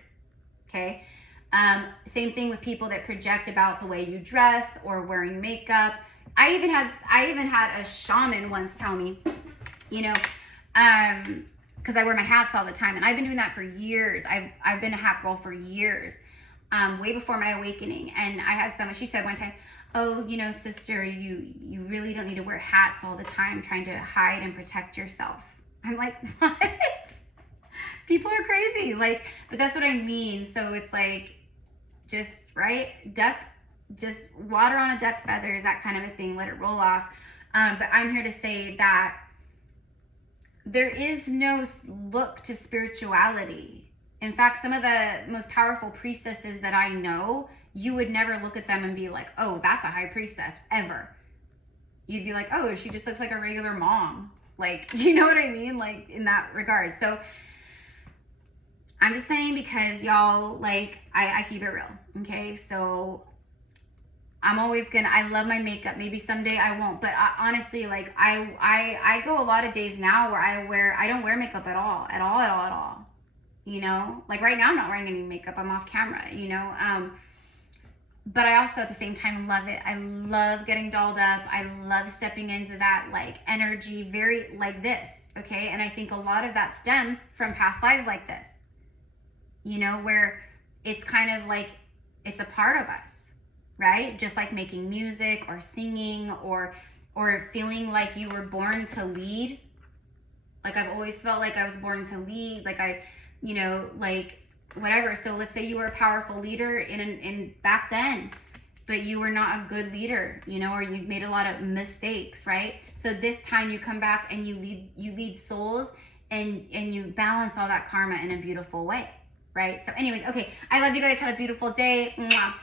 okay? Same thing with people that project about the way you dress or wearing makeup. I even had a shaman once tell me, you know, because I wear my hats all the time, and I've been doing that for years. I've been a hat girl for years, way before my awakening. And I had someone, she said one time, oh, you know, sister, you really don't need to wear hats all the time trying to hide and protect yourself. I'm like, what? People are crazy. Like, but that's what I mean. So it's like, just, right? Just water on a duck feathers, that kind of a thing. Let it roll off. But I'm here to say that there is no look to spirituality. In fact, some of the most powerful priestesses that I know, you would never look at them and be like, oh, that's a high priestess, ever. You'd be like, oh, she just looks like a regular mom. Like, you know what I mean? Like, in that regard. So I'm just saying, because y'all, like, I keep it real, okay? So I'm always gonna, I love my makeup. Maybe someday I won't, but honestly, like, I go a lot of days now where I don't wear makeup at all. You know, like right now I'm not wearing any makeup. I'm off camera, you know? But I also at the same time love it. I love getting dolled up. I love stepping into that like energy, very like this, okay? And I think a lot of that stems from past lives like this, you know, where it's kind of like, it's a part of us, right? Just like making music or singing or feeling like you were born to lead. Like I've always felt like I was born to lead, like you know, like whatever. So let's say you were a powerful leader in back then, but you were not a good leader, you know, or you made a lot of mistakes, right? So this time you come back and you lead souls and you balance all that karma in a beautiful way, right? So anyways, okay, I love you guys. Have a beautiful day. Mwah.